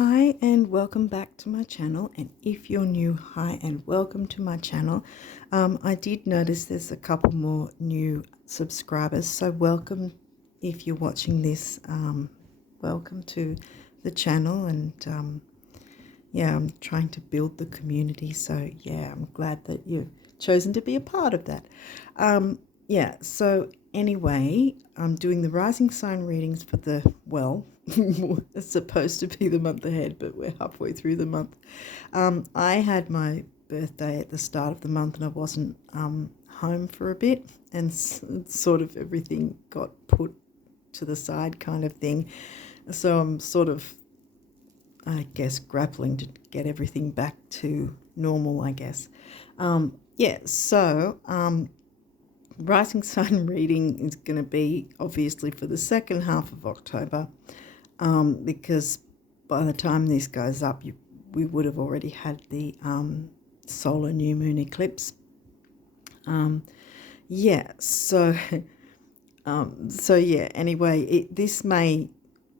Hi and welcome back to my channel, and if you're new, hi and welcome to my channel. I did notice there's a couple more new subscribers, so welcome if you're watching this. Welcome to the channel, and yeah, I'm trying to build the community, so yeah, I'm glad that you've chosen to be a part of that. Yeah, so anyway, I'm doing the rising sign readings for the, well, it's supposed to be the month ahead, but we're halfway through the month. I had my birthday at the start of the month, and I wasn't home for a bit, and sort of everything got put to the side kind of thing. So I'm sort of, I guess, grappling to get everything back to normal, I guess. Yeah, so rising sign reading is going to be obviously for the second half of October, because by the time this goes up, we would have already had the solar new moon eclipse. Yeah, so yeah, anyway, this may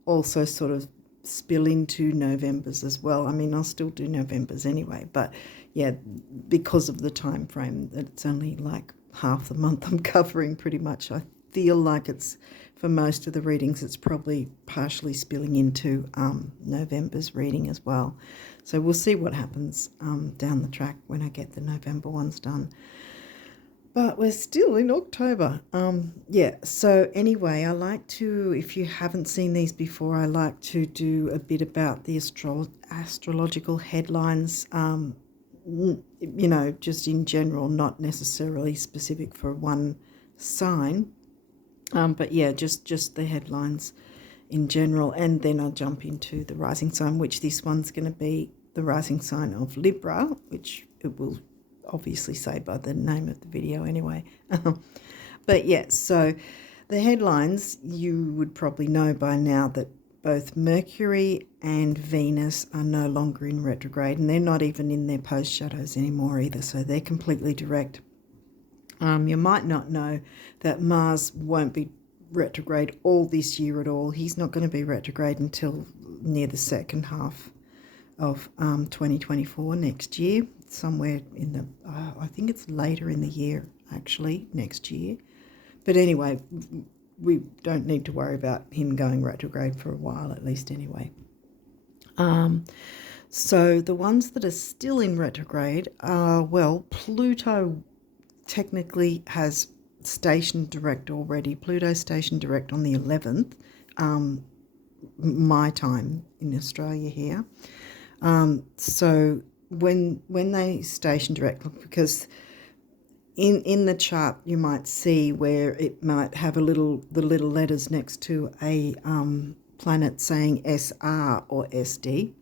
also sort of spill into November's as well. I mean, I'll still do November's anyway, but yeah, because of the time frame that it's only like half the month I'm covering pretty much, I feel like it's, for most of the readings, it's probably partially spilling into November's reading as well. So we'll see what happens down the track when I get the November ones done. But we're still in October. Yeah, so anyway, I like to, if you haven't seen these before, I like to do a bit about the astrological headlines, you know, just in general, not necessarily specific for one sign. But yeah, just the headlines in general. And then I'll jump into the rising sign, which this one's going to be the rising sign of Libra, which it will obviously say by the name of the video anyway. But yeah, so the headlines, you would probably know by now that both Mercury and Venus are no longer in retrograde, and they're not even in their post shadows anymore either, so they're completely direct. You might not know that Mars won't be retrograde all this year at all. He's not going to be retrograde until near the second half of 2024, next year, somewhere in the, I think it's later in the year, actually, next year. But anyway, we don't need to worry about him going retrograde for a while, at least anyway. So the ones that are still in retrograde are, well, Pluto technically has stationed direct already. Pluto stationed direct on the 11th, my time in Australia here. So when they station direct, because in the chart you might see where it might have the little letters next to a planet saying SR or SD.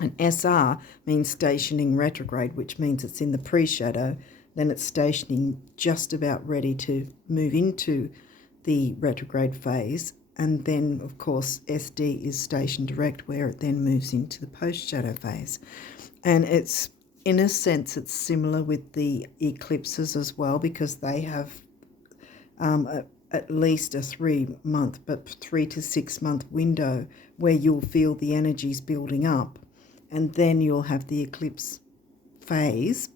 And SR means stationing retrograde, which means it's in the pre-shadow. Then it's stationing just about ready to move into the retrograde phase. And then, of course, SD is station direct, where it then moves into the post-shadow phase. And it's, in a sense, it's similar with the eclipses as well, because they have at least a 3-month, but 3 to 6 month window where you'll feel the energies building up. And then you'll have the eclipse phase.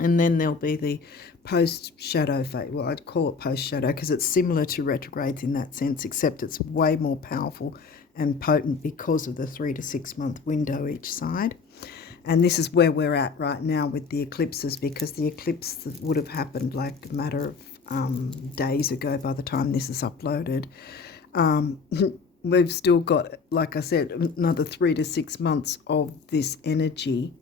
And then there'll be the post-shadow phase. Well, I'd call it post-shadow because it's similar to retrogrades in that sense, except it's way more powerful and potent because of the 3 to 6 month window each side. And this is where we're at right now with the eclipses, because the eclipse would have happened like a matter of days ago by the time this is uploaded. We've still got, like I said, another 3 to 6 months of this energy.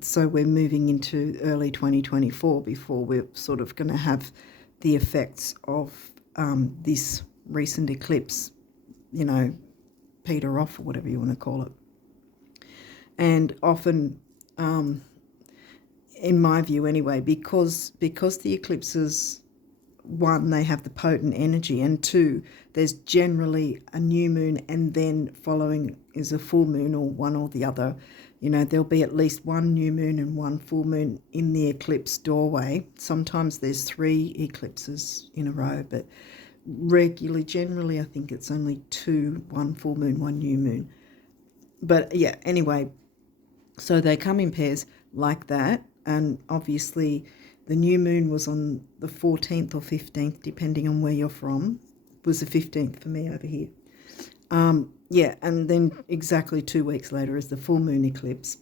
So we're moving into early 2024 before we're sort of going to have the effects of this recent eclipse, you know, peter off, or whatever you want to call it. And often, in my view anyway, because the eclipses, one, they have the potent energy, and two, there's generally a new moon and then following is a full moon, or one or the other. You know, there'll be at least one new moon and one full moon in the eclipse doorway. Sometimes there's 3 eclipses in a row, but regularly, generally, I think it's only 2, one full moon, one new moon. But yeah, anyway, so they come in pairs like that. And obviously the new moon was on the 14th or 15th, depending on where you're from. It was the 15th for me over here. Yeah, and then exactly 2 weeks later is the full moon eclipse.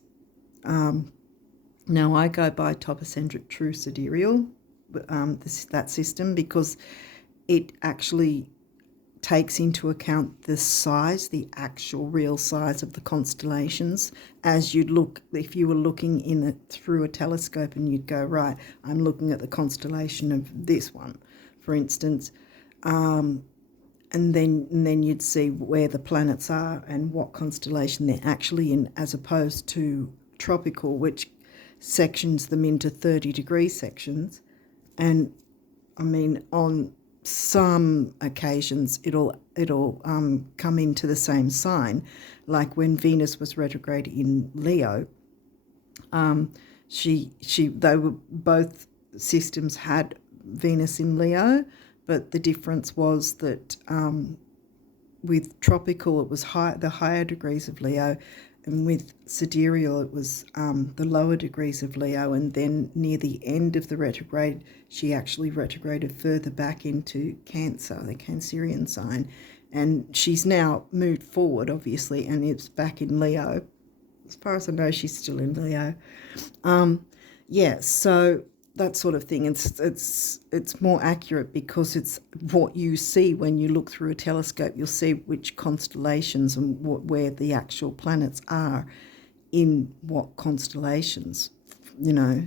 Now I go by topocentric true sidereal, that system, because it actually takes into account the size, the actual real size of the constellations. As you'd look, if you were looking in it through a telescope, and you'd go, right, I'm looking at the constellation of this one, for instance, and then you'd see where the planets are and what constellation they're actually in, as opposed to tropical, which sections them into 30-degree sections. And I mean, on some occasions it'll come into the same sign, like when Venus was retrograde in Leo. They were, both systems had Venus in Leo, but the difference was that with tropical it was the higher degrees of Leo, and with sidereal it was the lower degrees of Leo. And then near the end of the retrograde, she actually retrograded further back into Cancer, the Cancerian sign. And she's now moved forward, obviously, and it's back in Leo. As far as I know, she's still in Leo. Yeah, so that sort of thing. It's more accurate because it's what you see when you look through a telescope. You'll see which constellations and where the actual planets are in what constellations. You know,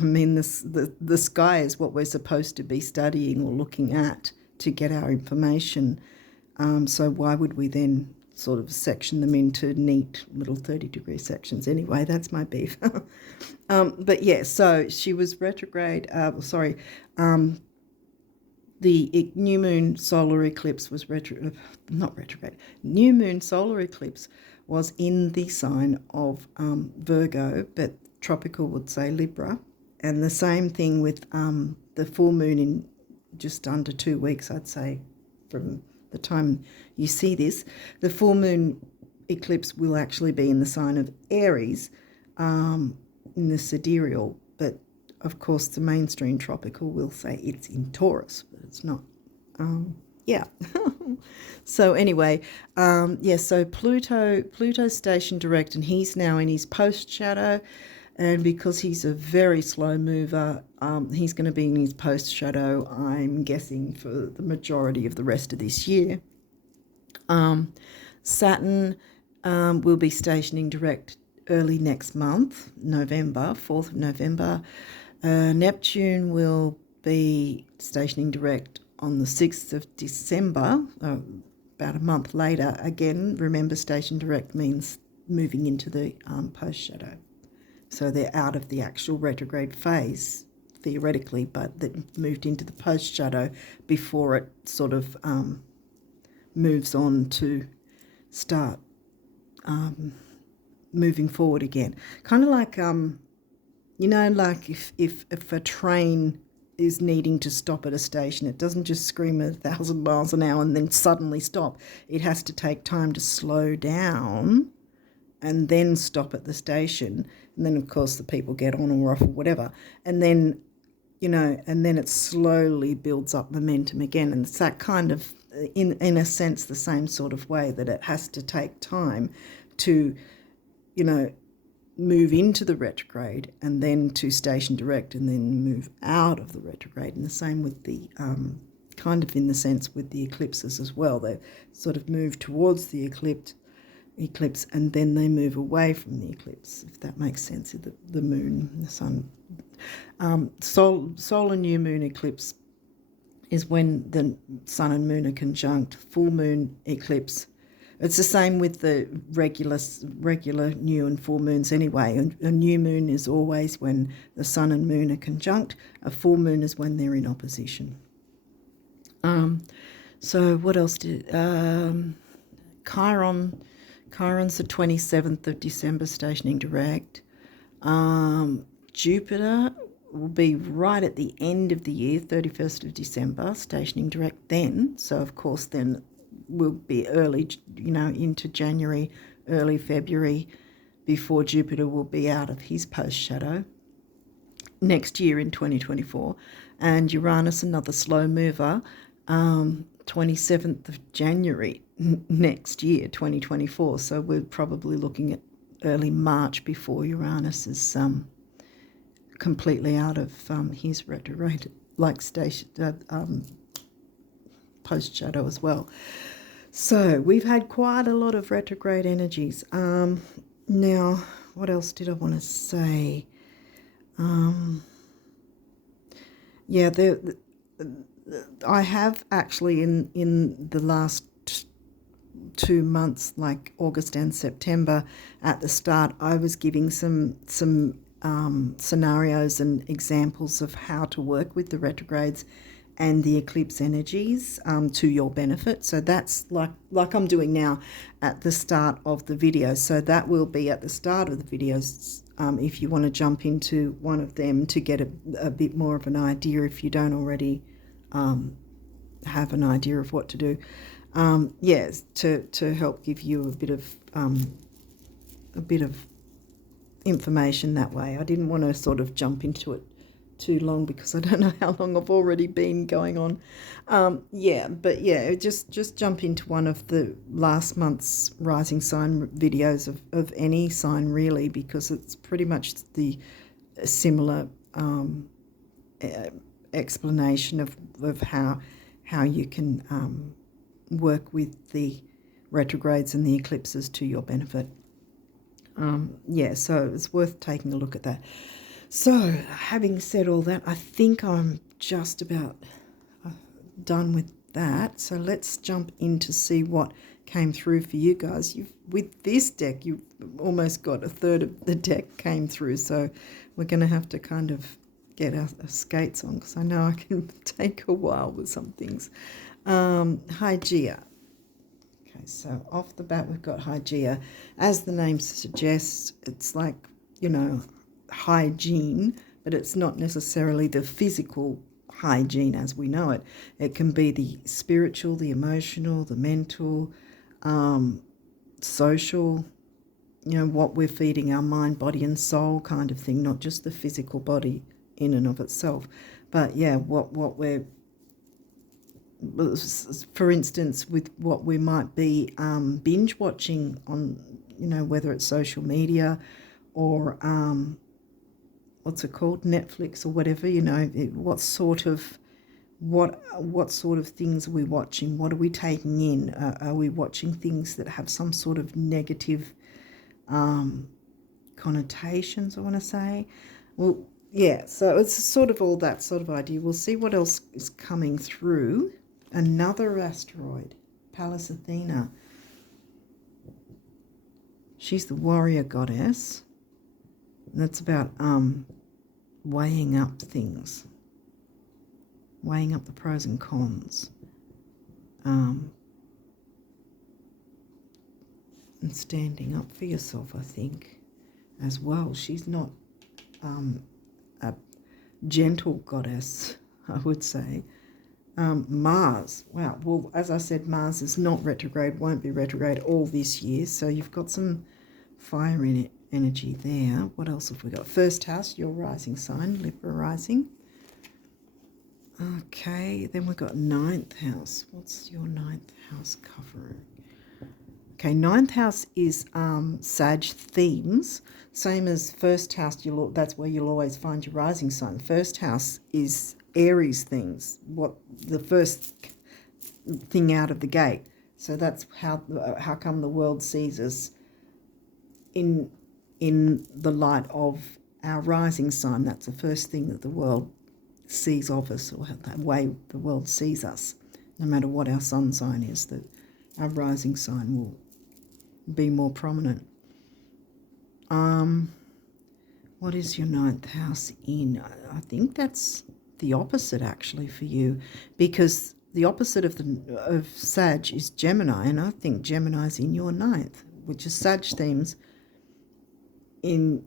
I mean, the sky is what we're supposed to be studying or looking at to get our information. So why would we then sort of section them into neat little 30-degree sections? Anyway, that's my beef. But yeah, so she was retrograde. The new moon solar eclipse was not retrograde. New moon solar eclipse was in the sign of Virgo, but tropical would say Libra. And the same thing with the full moon in just under 2 weeks, I'd say, from the time you see this. The full moon eclipse will actually be in the sign of Aries, in the sidereal, but of course the mainstream tropical will say it's in Taurus, but it's not. Yeah. So anyway, so Pluto's stationed direct, and he's now in his post shadow. And because he's a very slow mover, he's going to be in his post shadow, I'm guessing, for the majority of the rest of this year. Saturn will be stationing direct early next month, November, 4th of November. Neptune will be stationing direct on the 6th of December, about a month later. Again, remember, station direct means moving into the post shadow. So they're out of the actual retrograde phase, theoretically, but they moved into the post shadow before it sort of moves on to start moving forward again. Kind of like, like if a train is needing to stop at a station, it doesn't just scream 1,000 miles an hour and then suddenly stop. It has to take time to slow down and then stop at the station. And then, of course, the people get on or off or whatever. And then, and then it slowly builds up momentum again. And it's that kind of, in a sense, the same sort of way that it has to take time to, move into the retrograde and then to station direct and then move out of the retrograde. And the same with the, kind of in the sense with the eclipses as well. They sort of move towards the eclipse and then they move away from the eclipse, if that makes sense. The moon, the sun. Solar new moon eclipse is when the sun and moon are conjunct. Full moon eclipse, it's the same with the regular new and full moons anyway. A new moon is always when the sun and moon are conjunct. A full moon is when they're in opposition. So what else did Chiron? Chiron's the 27th of December, stationing direct. Jupiter will be right at the end of the year, 31st of December, stationing direct then. So, of course, then will be early, into January, early February, before Jupiter will be out of his post-shadow next year in 2024. And Uranus, another slow mover, 27th of January next year, 2024. So we're probably looking at early March before Uranus is completely out of his retrograde station post shadow as well. So we've had quite a lot of retrograde energies. Now, what else did I want to say? I have actually in the last 2 months, like August and September, at the start, I was giving some scenarios and examples of how to work with the retrogrades and the eclipse energies to your benefit. So that's like I'm doing now at the start of the video. So that will be at the start of the videos if you want to jump into one of them to get a bit more of an idea if you don't already have an idea of what to do. Yes, to help give you a bit of information that way. I didn't want to sort of jump into it too long because I don't know how long I've already been going on. Just jump into one of the last month's rising sign videos of any sign really, because it's pretty much the similar explanation of how you can work with the retrogrades and the eclipses to your benefit. So it's worth taking a look at that. So having said all that, I think I'm just about done with that. So let's jump in to see what came through for you guys. With this deck, you've almost got a third of the deck came through. So we're going to have to kind of get our skates on, because I know I can take a while with some things. Hygeia. Okay, so off the bat we've got Hygeia. As the name suggests, it's like, hygiene, but it's not necessarily the physical hygiene as we know it. It can be the spiritual, the emotional, the mental, social, what we're feeding our mind, body and soul kind of thing, not just the physical body in and of itself. But what we're, for instance, with what we might be binge watching on, whether it's social media or what's it called, Netflix or whatever, what sort of things are we watching? What are we taking in? Are we watching things that have some sort of negative connotations, I want to say? Well, so it's sort of all that sort of idea. We'll see what else is coming through. Another asteroid, Pallas Athena. She's the warrior goddess. And that's about weighing up things, weighing up the pros and cons, and standing up for yourself, I think, as well. She's not a gentle goddess, I would say. Mars, wow, well, as I said, Mars is not retrograde, won't be retrograde all this year, so you've got some fire in it. Energy there. What else have we got? First house, your rising sign, Libra rising. Okay, then we've got ninth house. What's your ninth house covering? Okay, ninth house is Sag themes, same as first house. That's where you'll always find your rising sign. First house is Aries things. What the first thing out of the gate. So that's how come the world sees us in the light of our rising sign. That's the first thing that the world sees of us, or that way the world sees us, no matter what our sun sign is, that our rising sign will be more prominent. What is your ninth house in? I think that's the opposite actually for you, because the opposite of Sag is Gemini, and I think Gemini's in your ninth, which is Sag themes in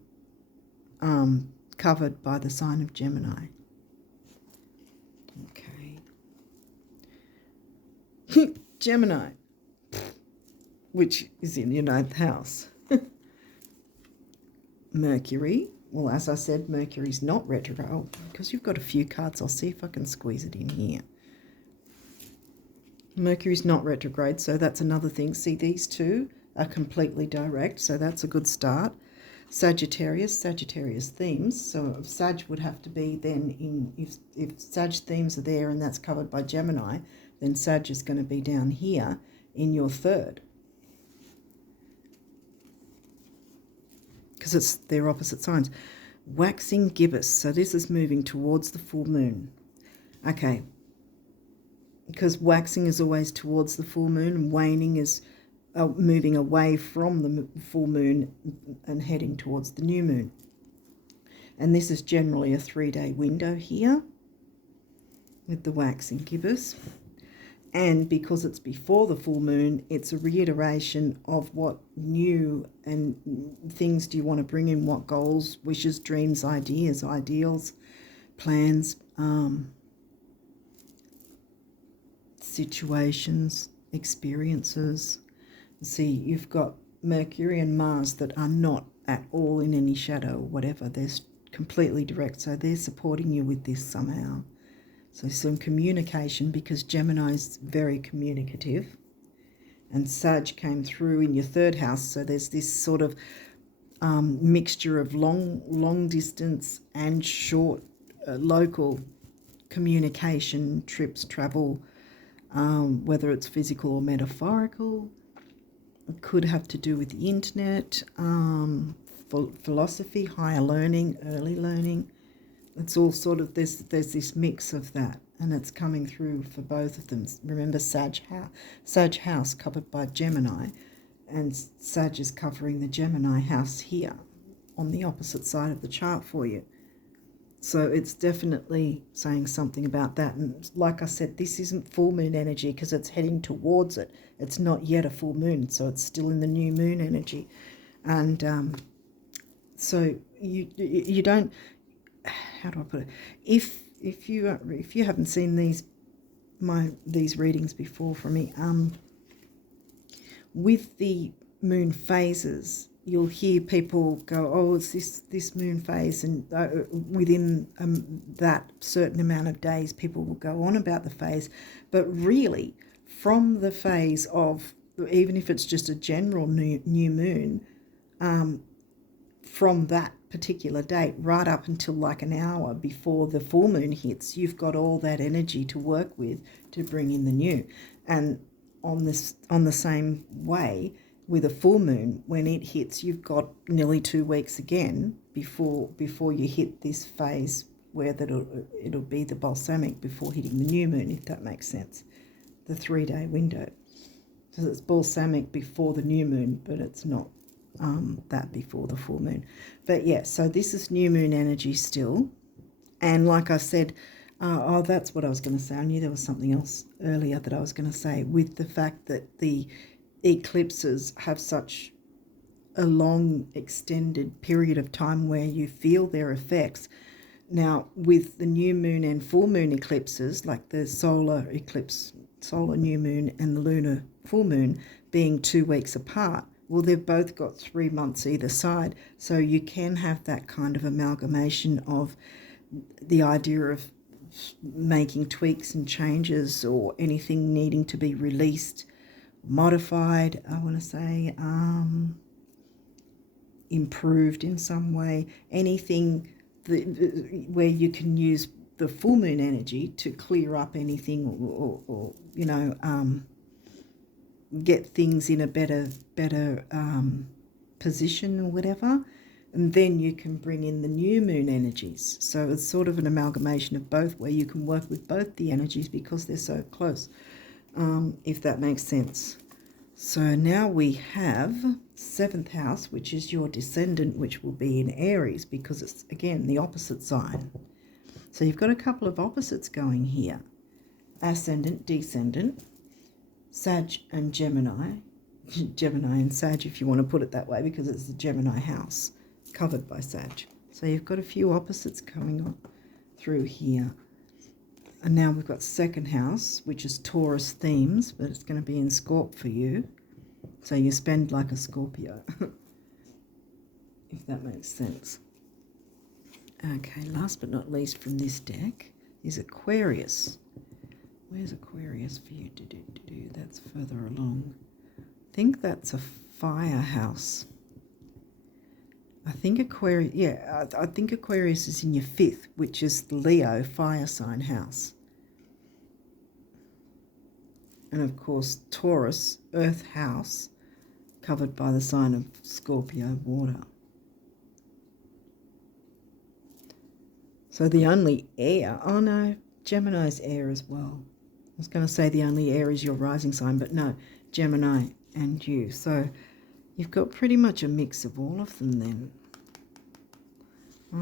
covered by the sign of Gemini. Okay. Gemini. which is in your 9th house. Mercury. Well, as I said, Mercury's not retrograde. Because you've got a few cards, I'll see if I can squeeze it in here. Mercury's not retrograde, so that's another thing. See, these two are completely direct, so that's a good start. Sagittarius themes. So Sag would have to be then in, if Sag themes are there and that's covered by Gemini, then Sag is going to be down here in your 3rd. Because they're opposite signs. Waxing gibbous. So this is moving towards the full moon. Okay. Because waxing is always towards the full moon, and waning is moving away from the full moon and heading towards the new moon. And this is generally a 3-day window here with the waxing gibbous. And because it's before the full moon, it's a reiteration of what new and things do you want to bring in, what goals, wishes, dreams, ideas, ideals, plans, situations, experiences. See, you've got Mercury and Mars that are not at all in any shadow or whatever. They're completely direct, so they're supporting you with this somehow. So some communication, because Gemini is very communicative, and Sag came through in your 3rd house, so there's this sort of mixture of long distance and short local communication, trips, travel, whether it's physical or metaphorical. It could have to do with the internet, philosophy, higher learning, early learning. It's all sort of, there's this mix of that, and it's coming through for both of them. Remember, Sag house covered by Gemini, and Sag is covering the Gemini house here on the opposite side of the chart for you. So it's definitely saying something about that. And like I said, this isn't full moon energy because it's heading towards it. It's not yet a full moon, so it's still in the new moon energy. And so you don't, how do I put it? If you haven't seen these readings before from me, with the moon phases, you'll hear people go, oh, it's this moon phase, and within that certain amount of days, people will go on about the phase. But really, from the phase of, even if it's just a general new moon, from that particular date right up until like an hour before the full moon hits, you've got all that energy to work with to bring in the new. And on the same way, with a full moon, when it hits, you've got nearly 2 weeks again before you hit this phase where it'll be the balsamic before hitting the new moon, if that makes sense. The 3-day window. So it's balsamic before the new moon, but it's not that before the full moon. But yeah, so this is new moon energy still. And like I said, that's what I was going to say. I knew there was something else earlier that I was going to say, with the fact that the eclipses have such a long extended period of time where you feel their effects. Now, with the new moon and full moon eclipses, like the solar eclipse, solar new moon, and the lunar full moon being 2 weeks apart, well, they've both got 3 months either side. So you can have that kind of amalgamation of the idea of making tweaks and changes, or anything needing to be released, modified, I want to say, improved in some way, anything where you can use the full moon energy to clear up anything, or get things in a better position or whatever, and then you can bring in the new moon energies. So it's sort of an amalgamation of both, where you can work with both the energies because they're so close, if that makes sense. So now we have 7th house, which is your descendant, which will be in Aries, because it's, again, the opposite sign. So you've got a couple of opposites going here. Ascendant, descendant, Sag and Gemini. Gemini and Sag, if you want to put it that way, because it's the Gemini house covered by Sag. So you've got a few opposites coming on through here. And now we've got 2nd house, which is Taurus themes, but it's going to be in Scorp for you. So you spend like a Scorpio, if that makes sense. Okay, last but not least from this deck is Aquarius. Where's Aquarius for you? That's further along. I think that's a fire house. I think Aquarius, yeah, I think Aquarius is in your 5th, which is the Leo fire sign house. And of course, Taurus, earth house, covered by the sign of Scorpio, water. So the only air, oh no, Gemini's air as well. I was going to say the only air is your rising sign, but no, Gemini and you. So you've got pretty much a mix of all of them then.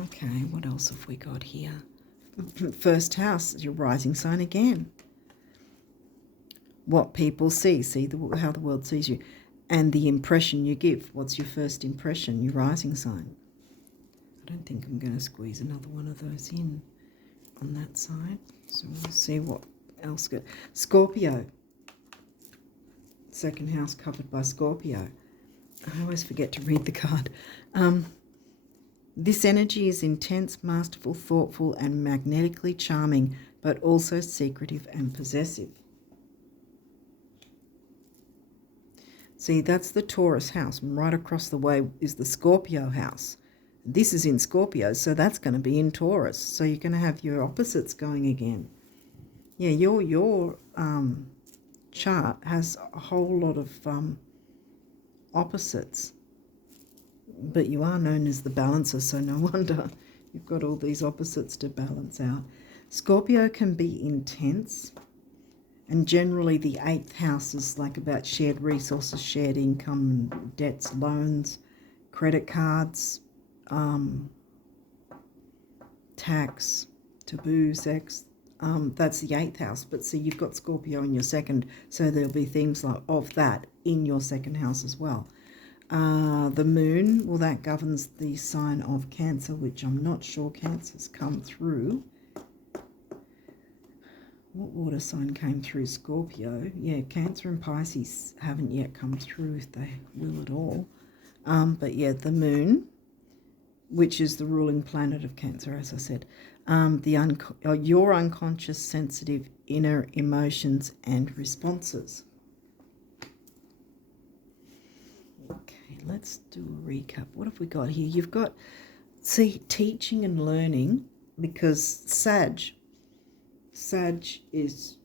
Okay, what else have we got here? First house, your rising sign again. What people see how the world sees you. And the impression you give. What's your first impression? Your rising sign. I don't think I'm going to squeeze another one of those in on that side. So we'll see what else good. Scorpio. Second house covered by Scorpio. I always forget to read the card. This energy is intense, masterful, thoughtful, and magnetically charming, but also secretive and possessive. See, that's the Taurus house. And right across the way is the Scorpio house. This is in Scorpio, so that's going to be in Taurus. So you're going to have your opposites going again. Yeah, your chart has a whole lot of opposites. But you are known as the balancer, so no wonder you've got all these opposites to balance out. Scorpio can be intense. And generally the 8th house is like about shared resources, shared income, debts, loans, credit cards, tax, taboo, sex. That's the 8th house. But see, you've got Scorpio in your 2nd, so there'll be things like of that in your 2nd house as well. The moon, well, that governs the sign of Cancer, which I'm not sure Cancer's come through. What water sign came through? Scorpio. Yeah, Cancer and Pisces haven't yet come through, if they will at all. But yeah, the moon, which is the ruling planet of Cancer, as I said. Your unconscious, sensitive inner emotions and responses. Okay, let's do a recap. What have we got here? You've got, see, teaching and learning, because Sag is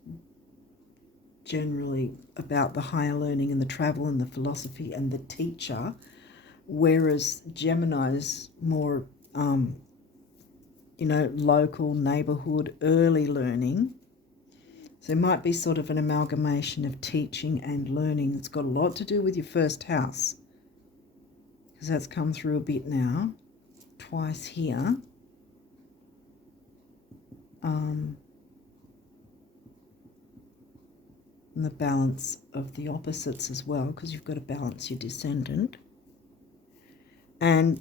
generally about the higher learning and the travel and the philosophy and the teacher, whereas Gemini is more, local, neighbourhood, early learning. So it might be sort of an amalgamation of teaching and learning. It's got a lot to do with your 1st house, because that's come through a bit now, twice here. And the balance of the opposites as well, because you've got to balance your descendant. And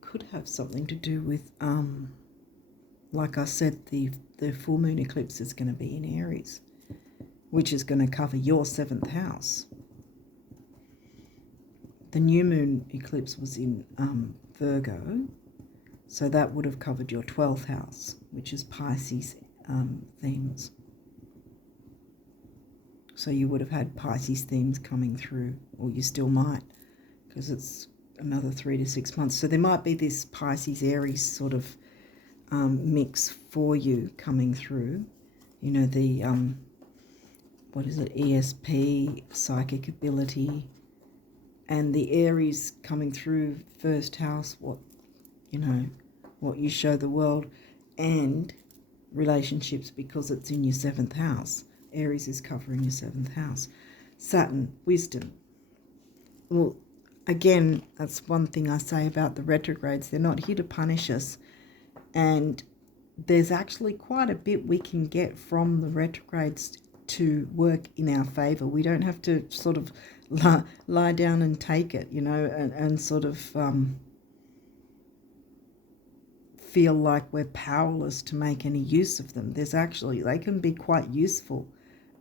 could have something to do with, like I said, the full moon eclipse is going to be in Aries, which is going to cover your 7th house. The new moon eclipse was in Virgo, so that would have covered your 12th house, which is Pisces themes. So you would have had Pisces themes coming through, or you still might, because it's another 3 to 6 months. So there might be this Pisces Aries sort of mix for you coming through. You know, the, ESP, psychic ability, and the Aries coming through 1st house, what you show the world, and relationships, because it's in your 7th house. Aries is covering your 7th house. Saturn, wisdom. Well, again, that's one thing I say about the retrogrades. They're not here to punish us. And there's actually quite a bit we can get from the retrogrades to work in our favour. We don't have to sort of lie down and take it, and sort of feel like we're powerless to make any use of them. They can be quite useful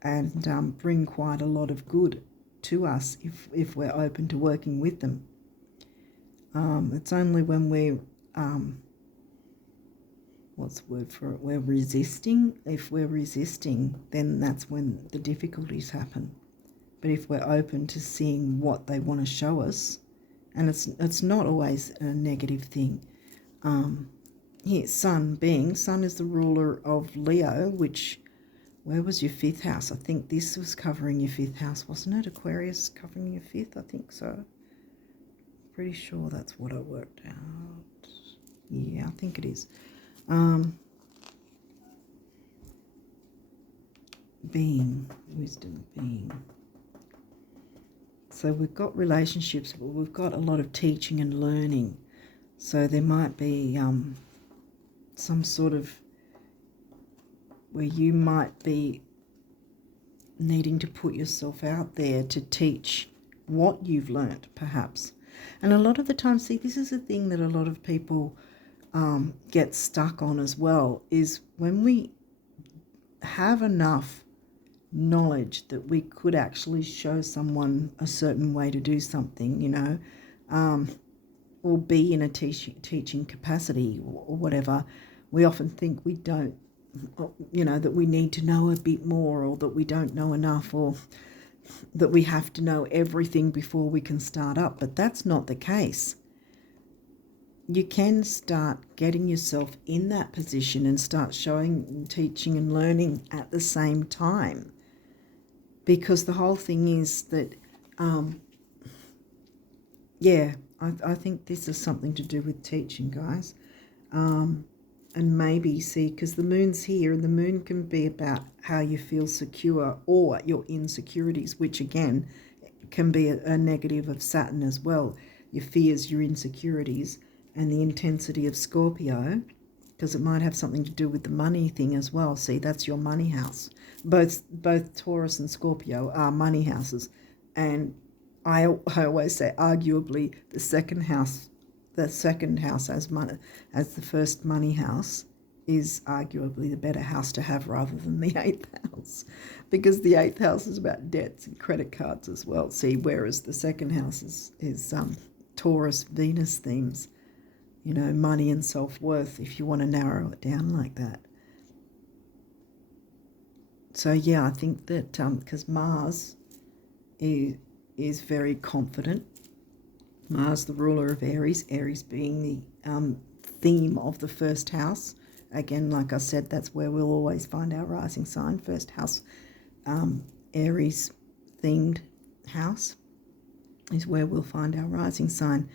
and bring quite a lot of good to us if we're open to working with them. It's only when we're, what's the word for it, we're resisting. If we're resisting, then that's when the difficulties happen. But if we're open to seeing what they want to show us, and it's not always a negative thing. Here, Sun is the ruler of Leo, which, where was your 5th house? I think this was covering your 5th house, wasn't it? Aquarius covering your 5th, I think so. Pretty sure that's what I worked out. Yeah, I think it is. Being, wisdom, being. So we've got relationships, but we've got a lot of teaching and learning. So there might be some sort of where you might be needing to put yourself out there to teach what you've learnt, perhaps. And a lot of the time, see, this is a thing that a lot of people get stuck on as well, is when we have enough knowledge that we could actually show someone a certain way to do something, you know, or be in a teaching capacity or whatever, we often think we don't, you know, that we need to know a bit more, or that we don't know enough, or that we have to know everything before we can start up. But that's not the case. You can start getting yourself in that position and start showing, teaching and learning at the same time. Because the whole thing is that, I think this is something to do with teaching, guys. And maybe, see, because the moon's here, and the moon can be about how you feel secure or your insecurities, which again can be a negative of Saturn as well. Your fears, your insecurities, and the intensity of Scorpio, because it might have something to do with the money thing as well. See, that's your money house. Both Taurus and Scorpio are money houses, and I always say, arguably, the second house as the first money house is arguably the better house to have rather than the 8th house, because the 8th house is about debts and credit cards as well. See, whereas the second house is Taurus Venus themes, you know, money and self-worth, if you want to narrow it down like that. So yeah, I think that because Mars is very confident. Mars, the ruler of Aries, Aries being the theme of the first house. Again, like I said, that's where we'll always find our rising sign. First house, Aries themed house is where we'll find our rising sign.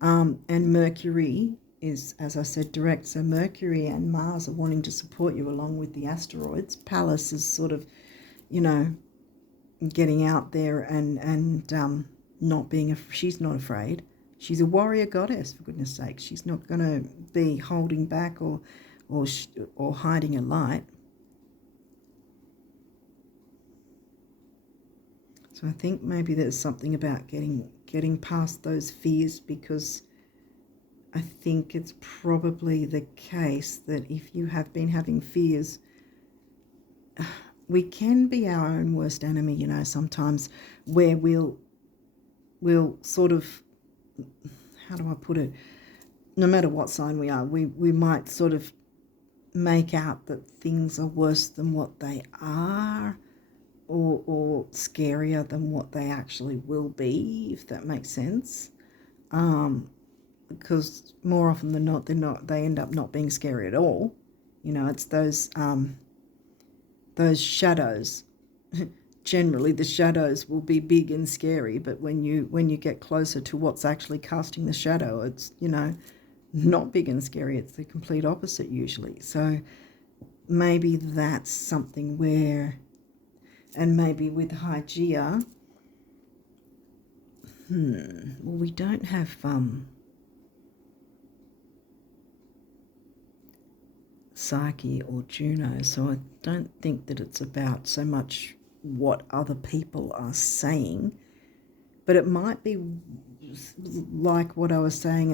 And Mercury is, as I said, direct. So Mercury and Mars are wanting to support you along with the asteroids. Pallas is sort of, you know, getting out there and not being, she's not afraid. She's a warrior goddess, for goodness sake. She's not going to be holding back or hiding a light. So I think maybe there's something about getting past those fears, because I think it's probably the case that if you have been having fears, we can be our own worst enemy, you know, sometimes, where we'll sort of, how do I put it, no matter what sign we are, we might sort of make out that things are worse than what they are, or scarier than what they actually will be, if that makes sense. Because more often than not, they end up not being scary at all. You know, it's those shadows. Generally, the shadows will be big and scary, but when you get closer to what's actually casting the shadow, it's, you know, not big and scary. It's the complete opposite usually. So maybe that's something where, and maybe with Hygeia, well, we don't have Psyche or Juno, so I don't think that it's about so much what other people are saying, but it might be like what I was saying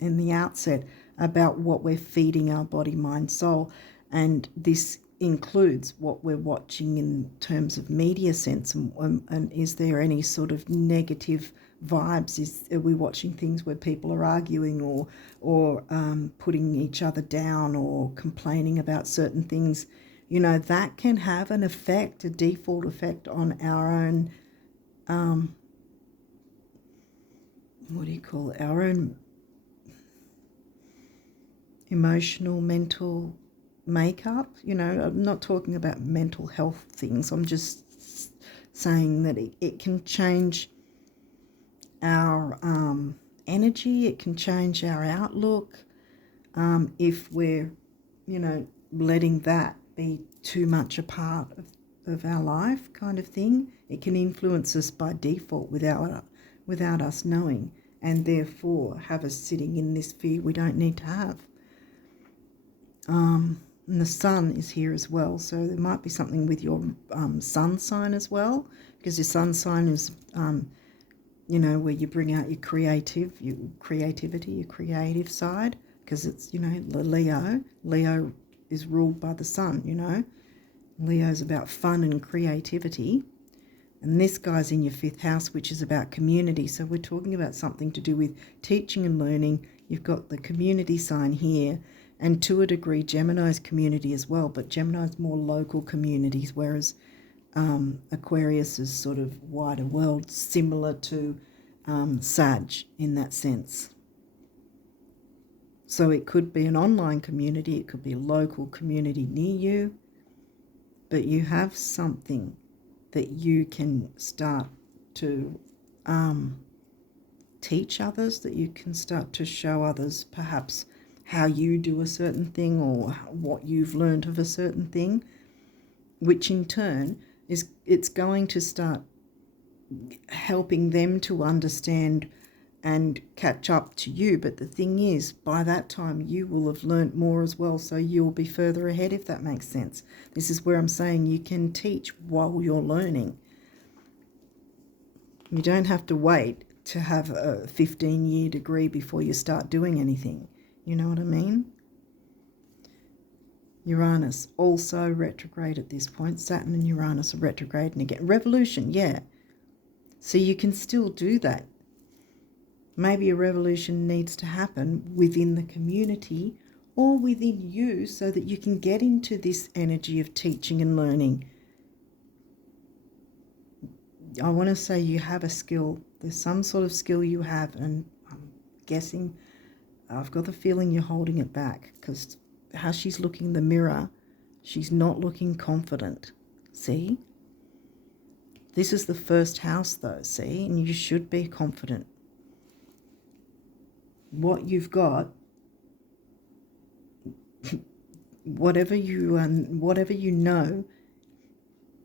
in the outset about what we're feeding our body, mind, soul, and this includes what we're watching in terms of media sense, and is there any sort of negative vibes? Are we watching things where people are arguing or putting each other down or complaining about certain things? You know, that can have an effect, a default effect on our own, what do you call it? Our own emotional, mental makeup. You know, I'm not talking about mental health things. I'm just saying that it can change our energy. It can change our outlook if we're, you know, letting that be too much a part of our life, kind of thing. It can influence us by default without us knowing, and therefore have us sitting in this fear we don't need to have. And the sun is here as well, so there might be something with your sun sign as well, because your sun sign is, you know, where you bring out your creativity, your creative side, because it's, you know, Leo. Leo is ruled by the sun, you know. Leo's about fun and creativity. And this guy's in your 5th house, which is about community. So we're talking about something to do with teaching and learning. You've got the community sign here, and to a degree Gemini's community as well, but Gemini's more local communities, whereas Aquarius is sort of wider world, similar to Sag in that sense. So it could be an online community, it could be a local community near you, but you have something that you can start to teach others, that you can start to show others perhaps how you do a certain thing or what you've learned of a certain thing, which in turn it's going to start helping them to understand and catch up to you. But the thing is, by that time you will have learnt more as well, so you'll be further ahead, if that makes sense. This is where I'm saying you can teach while you're learning. You don't have to wait to have a 15-year degree before you start doing anything. You know what I mean? Uranus also retrograde at this point. Saturn and Uranus are retrograde, and again revolution, yeah. So you can still do that. Maybe a revolution needs to happen within the community or within you so that you can get into this energy of teaching and learning. I want to say you have a skill. There's some sort of skill you have, and I'm guessing, I've got the feeling you're holding it back, because how she's looking in the mirror, she's not looking confident. See? This is the 1st house though, see? And you should be confident. What you've got, whatever you know,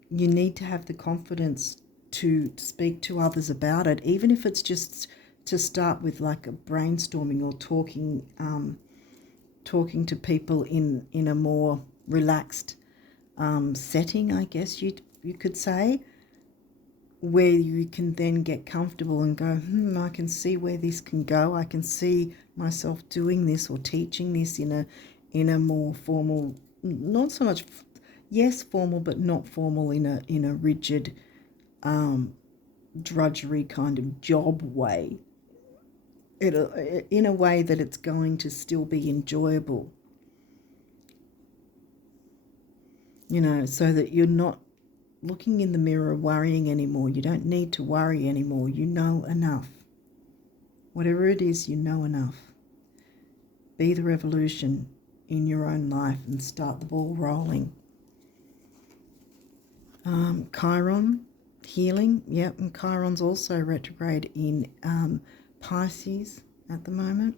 you need to have the confidence to speak to others about it, even if it's just to start with, like a brainstorming or talking to people in a more relaxed setting, I guess you could say, where you can then get comfortable and go, I can see where this can go. I can see myself doing this or teaching this in a more formal, not so much, yes, formal, but not formal in a rigid, drudgery kind of job way. In a way that it's going to still be enjoyable. You know, so that you're not looking in the mirror worrying anymore. You don't need to worry anymore. You know enough. Whatever it is, you know enough. Be the revolution in your own life and start the ball rolling. Chiron, healing. Yep, and Chiron's also retrograde in Pisces at the moment.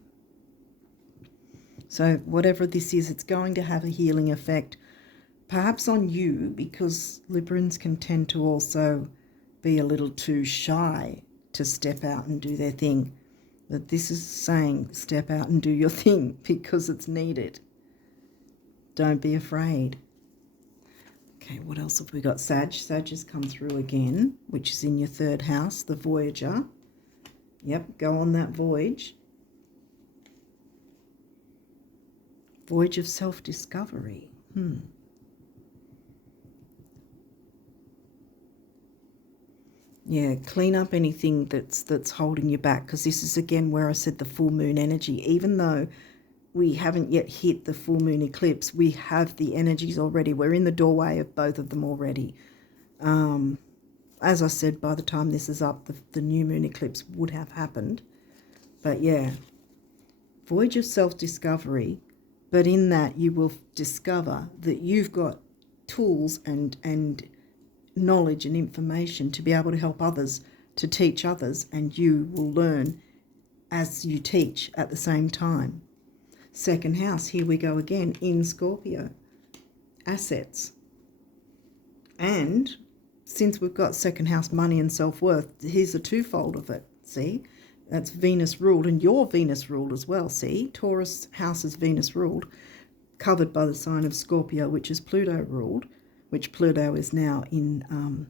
So whatever this is, it's going to have a healing effect, perhaps on you, because Librans can tend to also be a little too shy to step out and do their thing. But this is saying step out and do your thing because it's needed. Don't be afraid. Okay, what else have we got? Sag. Sag has come through again, which is in your 3rd house, the Voyager. Yep, go on that voyage. Voyage of self-discovery. Yeah, clean up anything that's holding you back, because this is again where I said the full moon energy. Even though we haven't yet hit the full moon eclipse, we have the energies already. We're in the doorway of both of them already. As I said, by the time this is up, the new moon eclipse would have happened. But yeah, voyage of self-discovery, but in that you will discover that you've got tools and knowledge and information to be able to help others, to teach others, and you will learn as you teach at the same time. Second house, here we go again, in Scorpio. Assets. And since we've got second house, money and self-worth, here's a twofold of it, see? That's Venus ruled, and your Venus ruled as well, see? Taurus house is Venus ruled, covered by the sign of Scorpio, which is Pluto ruled, which Pluto is now in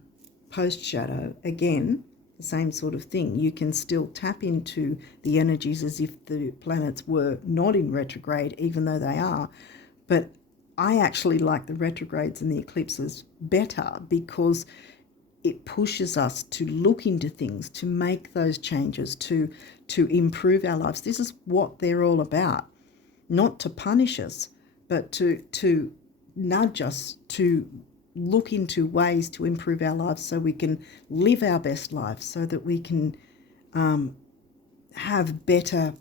post-shadow. Again, the same sort of thing. You can still tap into the energies as if the planets were not in retrograde, even though they are. But I actually like the retrogrades and the eclipses better, because it pushes us to look into things, to make those changes, to improve our lives. This is what they're all about. Not to punish us, but to nudge us to look into ways to improve our lives so we can live our best lives, so that we can have better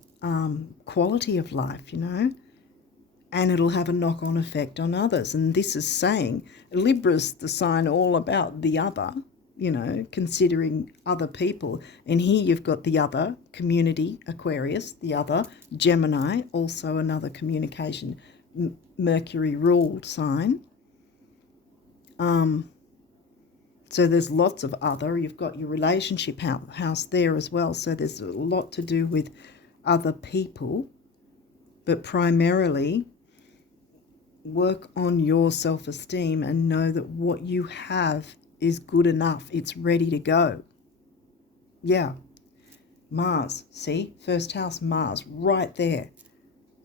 quality of life, you know, and it'll have a knock-on effect on others. And this is saying Libra's the sign all about the other, you know, considering other people. And here you've got the other community, Aquarius, the other Gemini, also another communication, Mercury ruled sign. So there's lots of other. You've got your relationship house there as well. So there's a lot to do with other people, but primarily work on your self-esteem and know that what you have is good enough. It's ready to go. Yeah. Mars, see? First house, Mars, right there.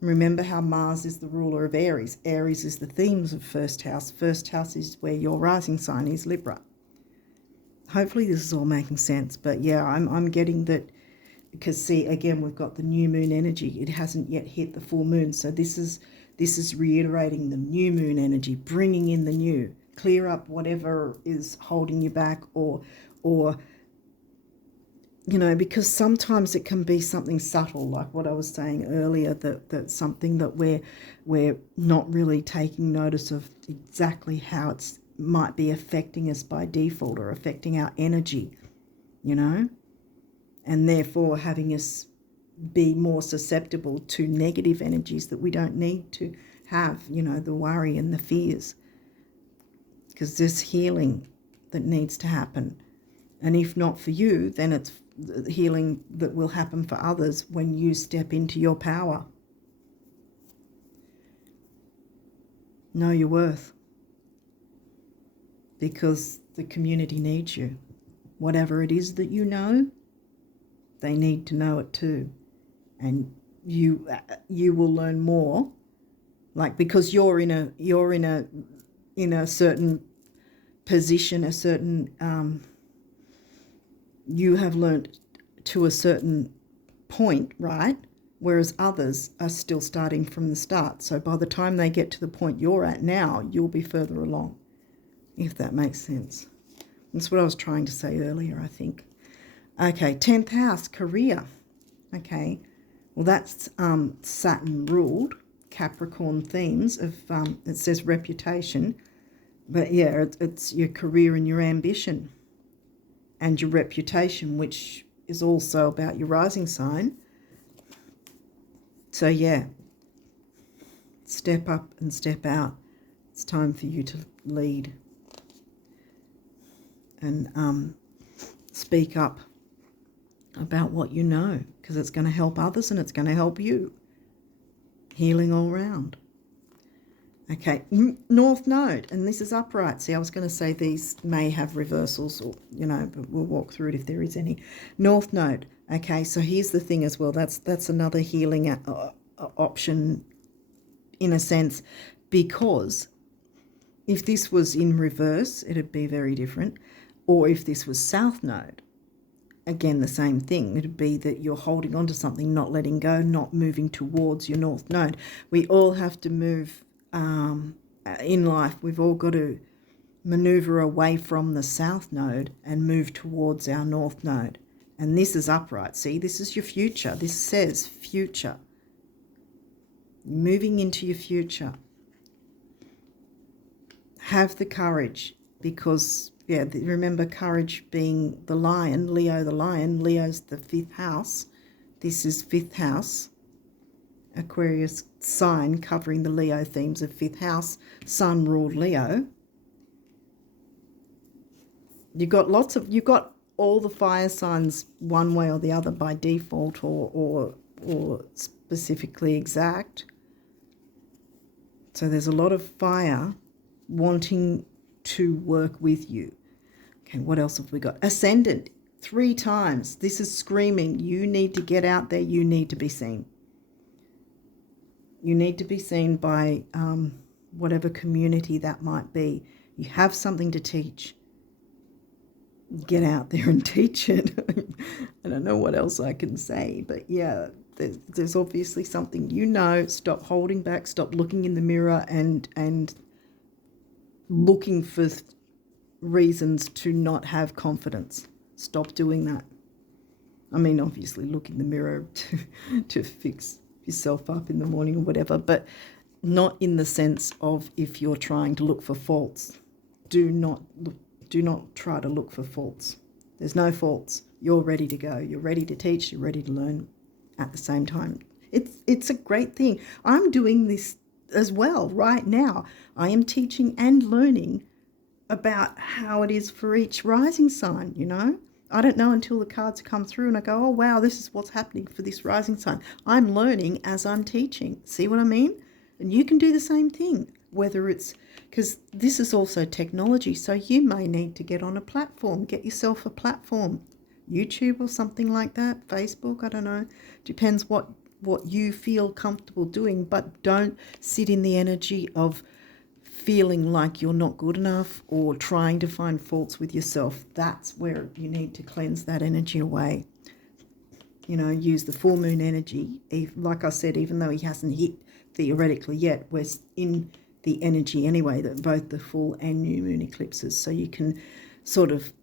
Remember how Mars is the ruler of Aries. Aries is the themes of first house. First house is where your rising sign is, Libra. Hopefully this is all making sense. But yeah, I'm getting that, because see, again, we've got the new moon energy. It hasn't yet hit the full moon. So this is reiterating the new moon energy, bringing in the new. Clear up whatever is holding you back, or you know, because sometimes it can be something subtle, like what I was saying earlier, that something that we're not really taking notice of exactly how it might be affecting us by default, or affecting our energy, you know, and therefore having us be more susceptible to negative energies that we don't need to have, you know, the worry and the fears, because there's healing that needs to happen. And if not for you, then it's the healing that will happen for others when you step into your power. Know your worth, because the community needs you. Whatever it is that you know, they need to know it too. And you will learn more, like, because you're in a certain position, a certain you have learned to a certain point, right? Whereas others are still starting from the start. So by the time they get to the point you're at now, you'll be further along, if that makes sense. That's what I was trying to say earlier, I think. Okay, 10th house, career. Okay, well, that's Saturn ruled, Capricorn themes of, it says reputation. But yeah, it's your career and your ambition and your reputation, which is also about your rising sign. So yeah, step up and step out. It's time for you to lead and speak up about what you know, because it's going to help others and it's going to help you. Healing all round. Okay, North Node, and this is upright. See, I was going to say these may have reversals, or, you know, but we'll walk through it if there is any. North Node. Okay, so here's the thing as well. That's another healing option in a sense, because if this was in reverse, it'd be very different. Or if this was South Node, again, the same thing. It would be that you're holding on to something, not letting go, not moving towards your North Node. We all have to move in life. We've all got to maneuver away from the South Node and move towards our North Node. And this is upright. See, this is your future. This says future. Moving into your future. Have the courage, because, yeah, remember courage being the lion, Leo the lion. Leo's the 5th house. This is 5th house. Aquarius sign covering the Leo themes of 5th house. Sun ruled Leo. You've got all the fire signs one way or the other by default or specifically exact. So there's a lot of fire wanting to work with you. Okay, what else have we got? Ascendant, 3 times. This is screaming, you need to get out there, you need to be seen. You need to be seen by whatever community that might be. You have something to teach. Get out there and teach it. I don't know what else I can say, but yeah, there's obviously something, stop holding back, stop looking in the mirror and looking for reasons to not have confidence. Stop doing that. I mean, obviously look in the mirror to fix yourself up in the morning or whatever, but not in the sense of if you're trying to look for faults. Do not try to look for faults. There's no faults. You're ready to go. You're ready to teach. You're ready to learn at the same time. It's a great thing. I'm doing this as well right now. I am teaching and learning about how it is for each rising sign, I don't know until the cards come through and I go, oh, wow, this is what's happening for this rising sign. I'm learning as I'm teaching. See what I mean? And you can do the same thing, whether it's, because this is also technology, so you may need to get on a platform, get yourself a platform, YouTube or something like that, Facebook, I don't know. Depends what you feel comfortable doing, but don't sit in the energy of feeling like you're not good enough or trying to find faults with yourself. That's where you need to cleanse that energy away. Use the full moon energy. Like I said, even though he hasn't hit theoretically yet, we're in the energy anyway, that both the full and new moon eclipses. So you can sort of,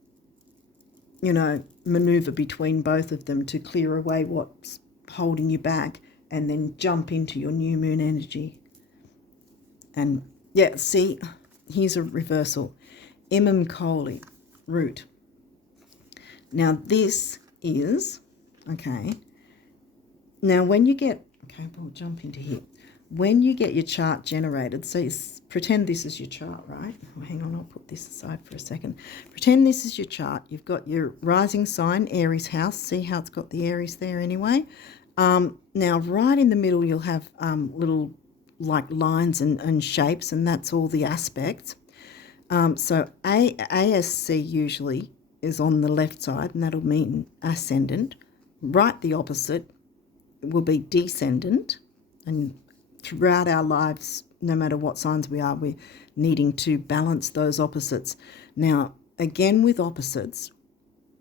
maneuver between both of them to clear away what's holding you back and then jump into your new moon energy. And yeah, see, here's a reversal. Imam Kohli, root. Now this is, okay. Now when you get, we'll jump into here. When you get your chart generated, so pretend this is your chart, right? Oh, hang on, I'll put this aside for a second. Pretend this is your chart. You've got your rising sign, Aries house. See how it's got the Aries there anyway? Now, right in the middle, you'll have little like lines and shapes, and that's all the aspects. So ASC usually is on the left side, and that'll mean ascendant. Right the opposite will be descendant, and throughout our lives, no matter what signs we are, we're needing to balance those opposites. Now, again with opposites,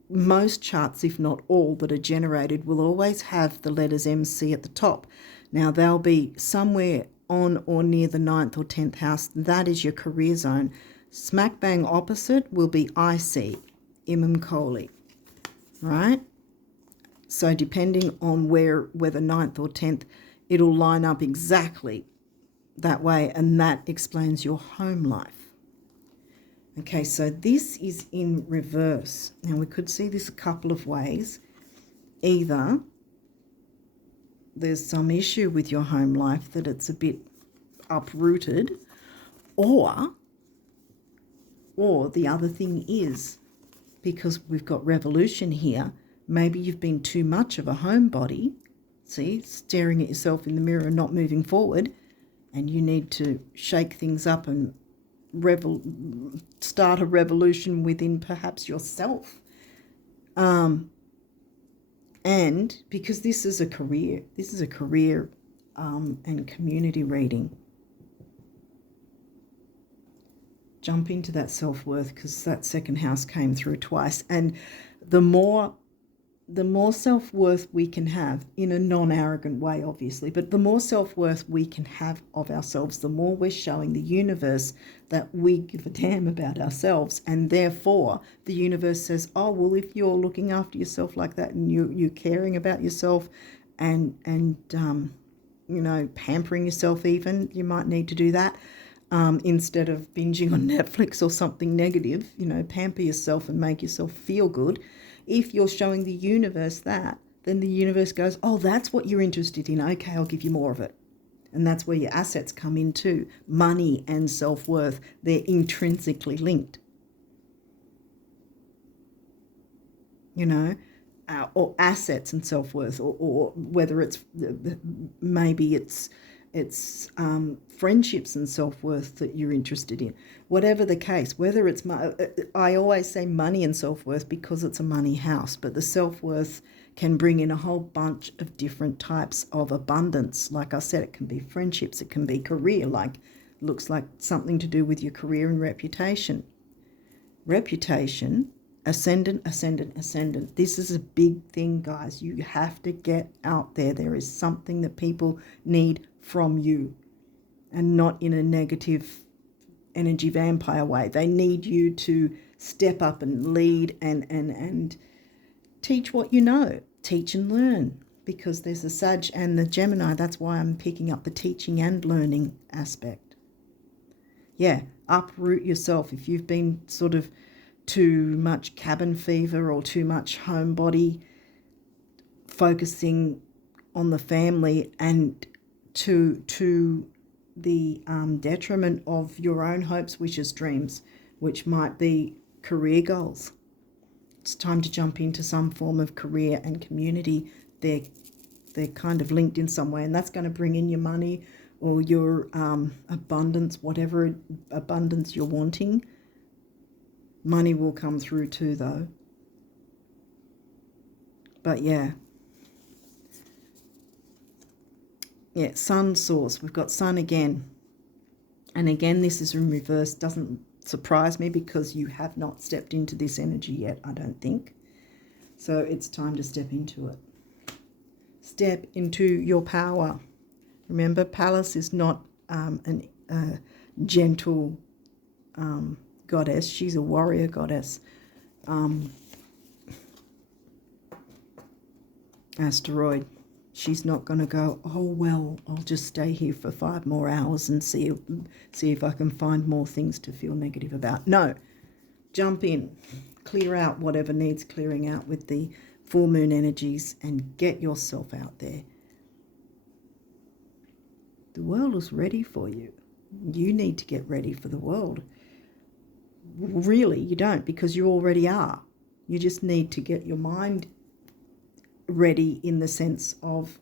most charts, if not all, that are generated will always have the letters MC at the top. Now, they'll be somewhere on or near the 9th or 10th house. That is your career zone. Smack bang opposite will be IC, Imam Kohli, right? So depending on whether 9th or 10th, it'll line up exactly that way, and that explains your home life. Okay, so this is in reverse. Now, we could see this a couple of ways. Either there's some issue with your home life that it's a bit uprooted, or the other thing is, because we've got revolution here, maybe you've been too much of a homebody, see, staring at yourself in the mirror and not moving forward, and you need to shake things up and start a revolution within perhaps yourself. And because this is a career and community reading, jump into that self-worth, because that second house came through twice. And the more self-worth we can have, in a non-arrogant way, obviously, but the more self-worth we can have of ourselves, the more we're showing the universe that we give a damn about ourselves. And therefore, the universe says, oh, well, if you're looking after yourself like that, and you're caring about yourself and you know, pampering yourself even, you might need to do that. Instead of binging on Netflix or something negative, you know, pamper yourself and make yourself feel good. If you're showing the universe that, then the universe goes, oh, that's what you're interested in. Okay, I'll give you more of it. And that's where your assets come in too. Money and self-worth, they're intrinsically linked. You know, or assets and self-worth, or whether it's, maybe it's friendships and self-worth that you're interested in. Whatever the case, whether it's, I always say money and self-worth because it's a money house, but the self-worth can bring in a whole bunch of different types of abundance. Like I said, it can be friendships, it can be career, like looks like something to do with your career and reputation. Reputation, ascendant, ascendant, ascendant. This is a big thing, guys. You have to get out there. There is something that people need from you, and not in a negative energy vampire way. They need you to step up and lead and teach what you know. Teach and learn, because there's the Sag and the Gemini. That's why I'm picking up the teaching and learning aspect. Yeah, uproot yourself. If you've been sort of too much cabin fever or too much homebody, focusing on the family and to the detriment of your own hopes, wishes, dreams, which might be career goals. It's time to jump into some form of career and community. They're kind of linked in some way, and that's going to bring in your money or your abundance, whatever abundance you're wanting. Money will come through too, though. But yeah, sun source. We've got sun again. And again, this is in reverse. Doesn't surprise me because you have not stepped into this energy yet, I don't think. So it's time to step into it. Step into your power. Remember, Pallas is not a gentle goddess. She's a warrior goddess. Asteroid. She's not going to go, oh, well, I'll just stay here for 5 more hours and see if I can find more things to feel negative about. No, jump in, clear out whatever needs clearing out with the full moon energies and get yourself out there. The world is ready for you. You need to get ready for the world. Really, you don't, because you already are. You just need to get your mind ready in the sense of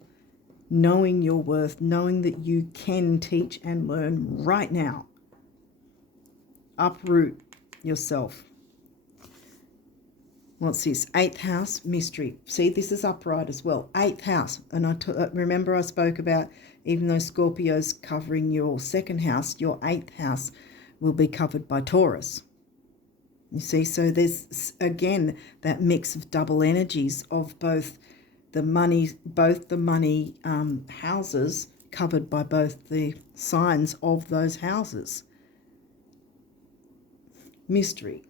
knowing your worth, knowing that you can teach and learn right now. Uproot yourself. What's this? 8th house, mystery. See, this is upright as well. 8th house. And remember I spoke about, even though Scorpio's covering your 2nd house, your 8th house will be covered by Taurus. You see, so there's, again, that mix of double energies of both the money houses covered by both the signs of those houses. Mystery.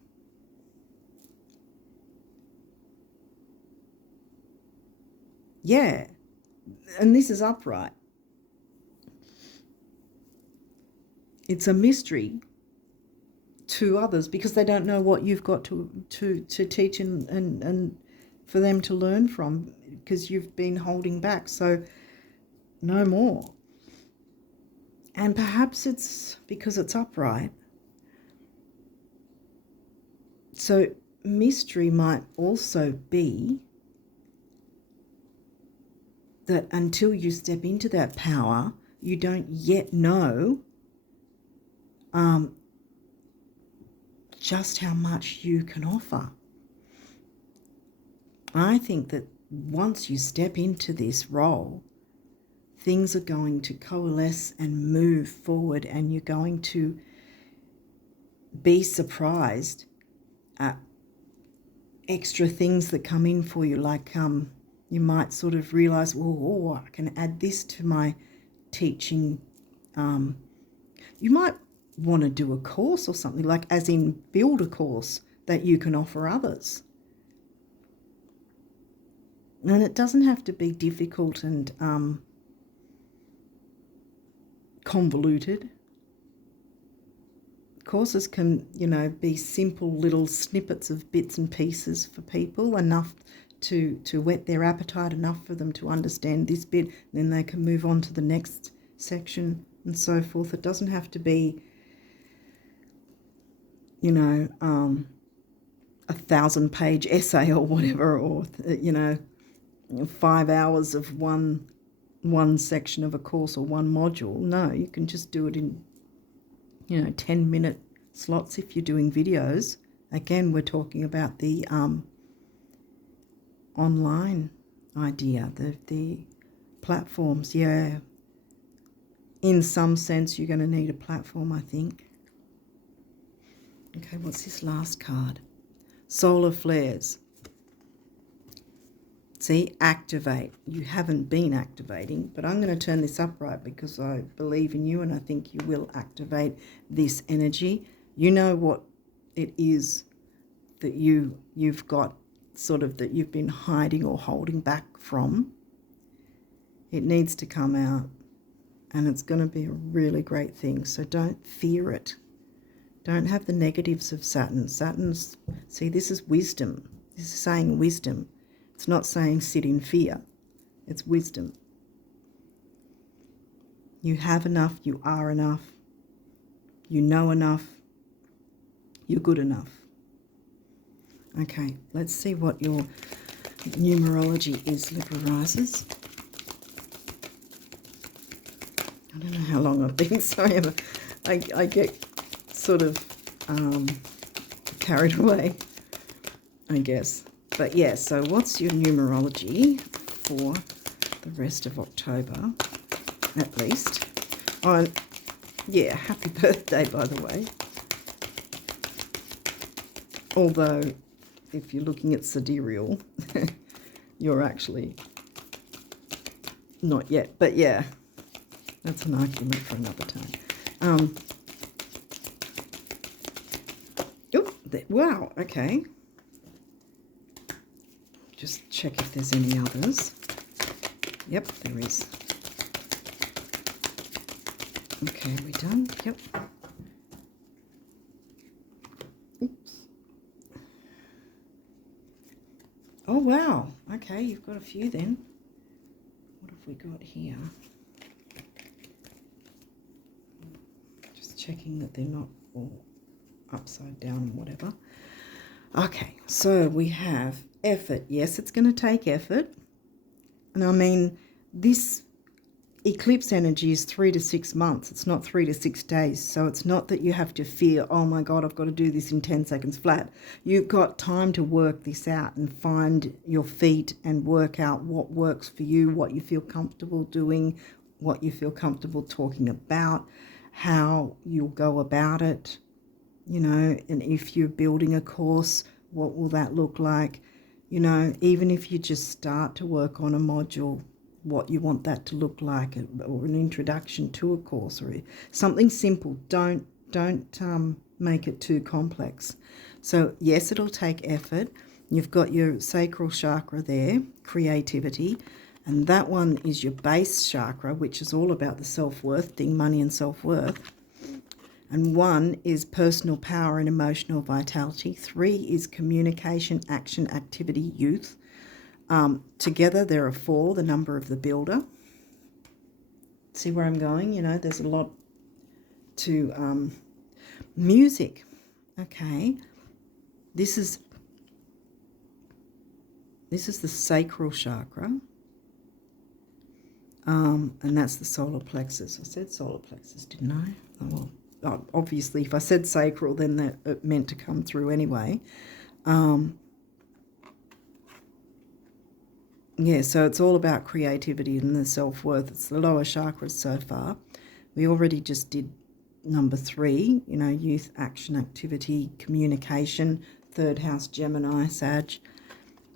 Yeah, and this is upright. It's a mystery to others because they don't know what you've got to teach and for them to learn from, because you've been holding back. So no more. And perhaps it's because it's upright. So mystery might also be that until you step into that power, you don't yet know just how much you can offer. I think that once you step into this role, things are going to coalesce and move forward, and you're going to be surprised at extra things that come in for you. Like you might sort of realize, oh, I can add this to my teaching. You might want to do a course or something, like as in build a course that you can offer others. And it doesn't have to be difficult and convoluted. Courses can, be simple little snippets of bits and pieces for people, enough to whet their appetite, enough for them to understand this bit, and then they can move on to the next section and so forth. It doesn't have to be, 1,000-page essay or whatever, or 5 hours of one section of a course or one module. No, you can just do it in 10-minute slots if you're doing videos. Again, we're talking about the online idea, the platforms. Yeah, in some sense you're going to need a platform, I think. Okay, what's this last card? Solar flares. See, activate. You haven't been activating, but I'm going to turn this upright because I believe in you and I think you will activate this energy. You know what it is that you've got, sort of, that you've been hiding or holding back from. It needs to come out, and it's going to be a really great thing. So don't fear it. Don't have the negatives of Saturn. Saturn's, see, this is wisdom. This is saying wisdom. It's not saying sit in fear. It's wisdom. You have enough. You are enough. You know enough. You're good enough. Okay, let's see what your numerology is, Libra risers. I don't know how long I've been, sorry, I get sort of carried away, I guess. But yeah, so what's your numerology for the rest of October, at least? Oh, yeah, happy birthday, by the way. Although, if you're looking at sidereal, you're actually not yet. But yeah, that's an argument for another time. Wow, okay. Just check if there's any others. Yep, there is. Okay, are we done? Yep. Oops. Oh, wow. Okay, you've got a few then. What have we got here? Just checking that they're not all upside down and whatever. Okay, so we have effort. Yes, it's going to take effort. And I mean, this eclipse energy is 3 to 6 months. It's not 3 to 6 days. So it's not that you have to fear, oh my God, I've got to do this in 10 seconds flat. You've got time to work this out and find your feet and work out what works for you, what you feel comfortable doing, what you feel comfortable talking about, how you'll go about it. And if you're building a course, what will that look like? Even if you just start to work on a module, what you want that to look like, or an introduction to a course, or something simple. Don't make it too complex. So yes, it'll take effort. You've got your sacral chakra there, creativity, and that one is your base chakra, which is all about the self-worth thing, money and self-worth. And 1 is personal power and emotional vitality. 3 is communication, action, activity, youth. Together there are 4, the number of the builder. See where I'm going? There's a lot to music. Okay. This is the sacral chakra. And that's the solar plexus. I said solar plexus, didn't I? Oh, well. Obviously, if I said sacral, then that meant to come through anyway. Yeah, so it's all about creativity and the self-worth. It's the lower chakras so far. We already just did number 3, you know, youth, action, activity, communication. 3rd house, Gemini, Sag.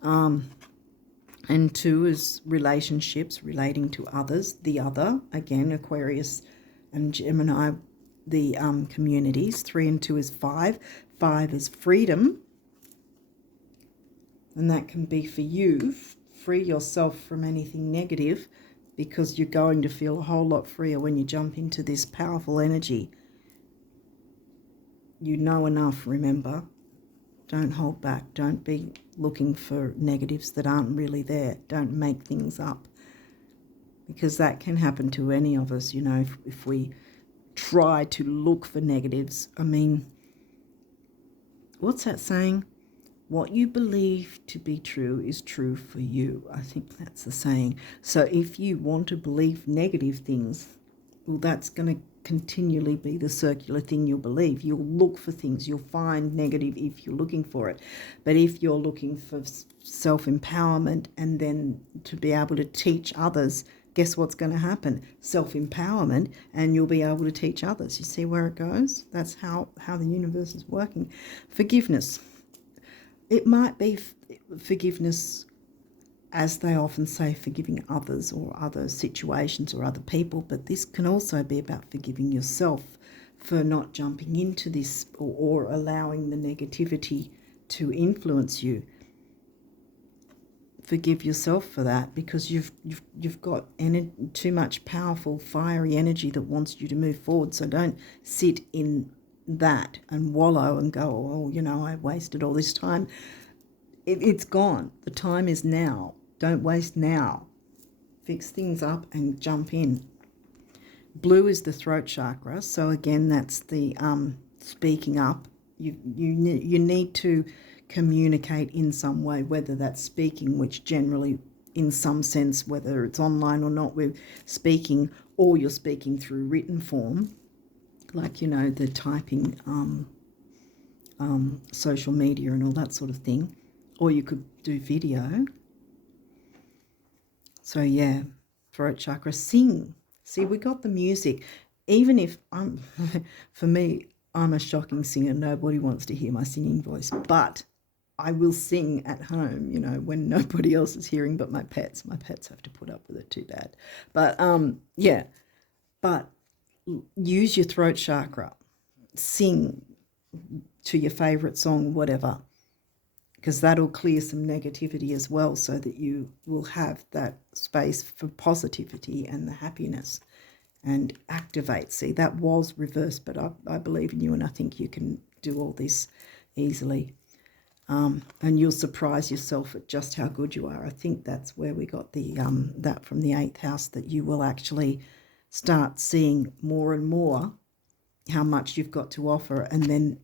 And 2 is relationships, relating to others. The other, again, Aquarius and Gemini, the communities. 3 and 2 is 5. 5 is freedom. And that can be for you. Free yourself from anything negative, because you're going to feel a whole lot freer when you jump into this powerful energy. You know enough, remember. Don't hold back. Don't be looking for negatives that aren't really there. Don't make things up, because that can happen to any of us, you know, if we try to look for negatives. I mean, what's that saying? What you believe to be true is true for you. I think that's the saying. So if you want to believe negative things, well, that's going to continually be the circular thing you'll believe. You'll look for things. You'll find negative if you're looking for it. But if you're looking for self-empowerment and then to be able to teach others, guess what's going to happen? Self-empowerment, and you'll be able to teach others. You see where it goes? That's how the universe is working. Forgiveness. It might be forgiveness, as they often say, forgiving others or other situations or other people, but this can also be about forgiving yourself for not jumping into this or allowing the negativity to influence you. Forgive yourself for that, because you've got too much powerful, fiery energy that wants you to move forward. So don't sit in that and wallow and go, oh, you know, I wasted all this time. It's gone. The time is now. Don't waste now. Fix things up and jump in. Blue is the throat chakra. So again, that's the speaking up. You need to communicate in some way, whether that's speaking, which generally, in some sense, whether it's online or not, we're speaking, or you're speaking through written form, like, you know, the typing, social media and all that sort of thing, or you could do video. So yeah, throat chakra, sing. See, we got the music. Even if for me, I'm a shocking singer. Nobody wants to hear my singing voice, but I will sing at home, you know, when nobody else is hearing but my pets. My pets have to put up with it, too bad. But yeah, but use your throat chakra. Sing to your favourite song, whatever, because that'll clear some negativity as well, so that you will have that space for positivity and the happiness, and activate. See, that was reversed, but I believe in you, and I think you can do all this easily. And you'll surprise yourself at just how good you are. I think that's where we got the that from the 8th house, that you will actually start seeing more and more how much you've got to offer, and then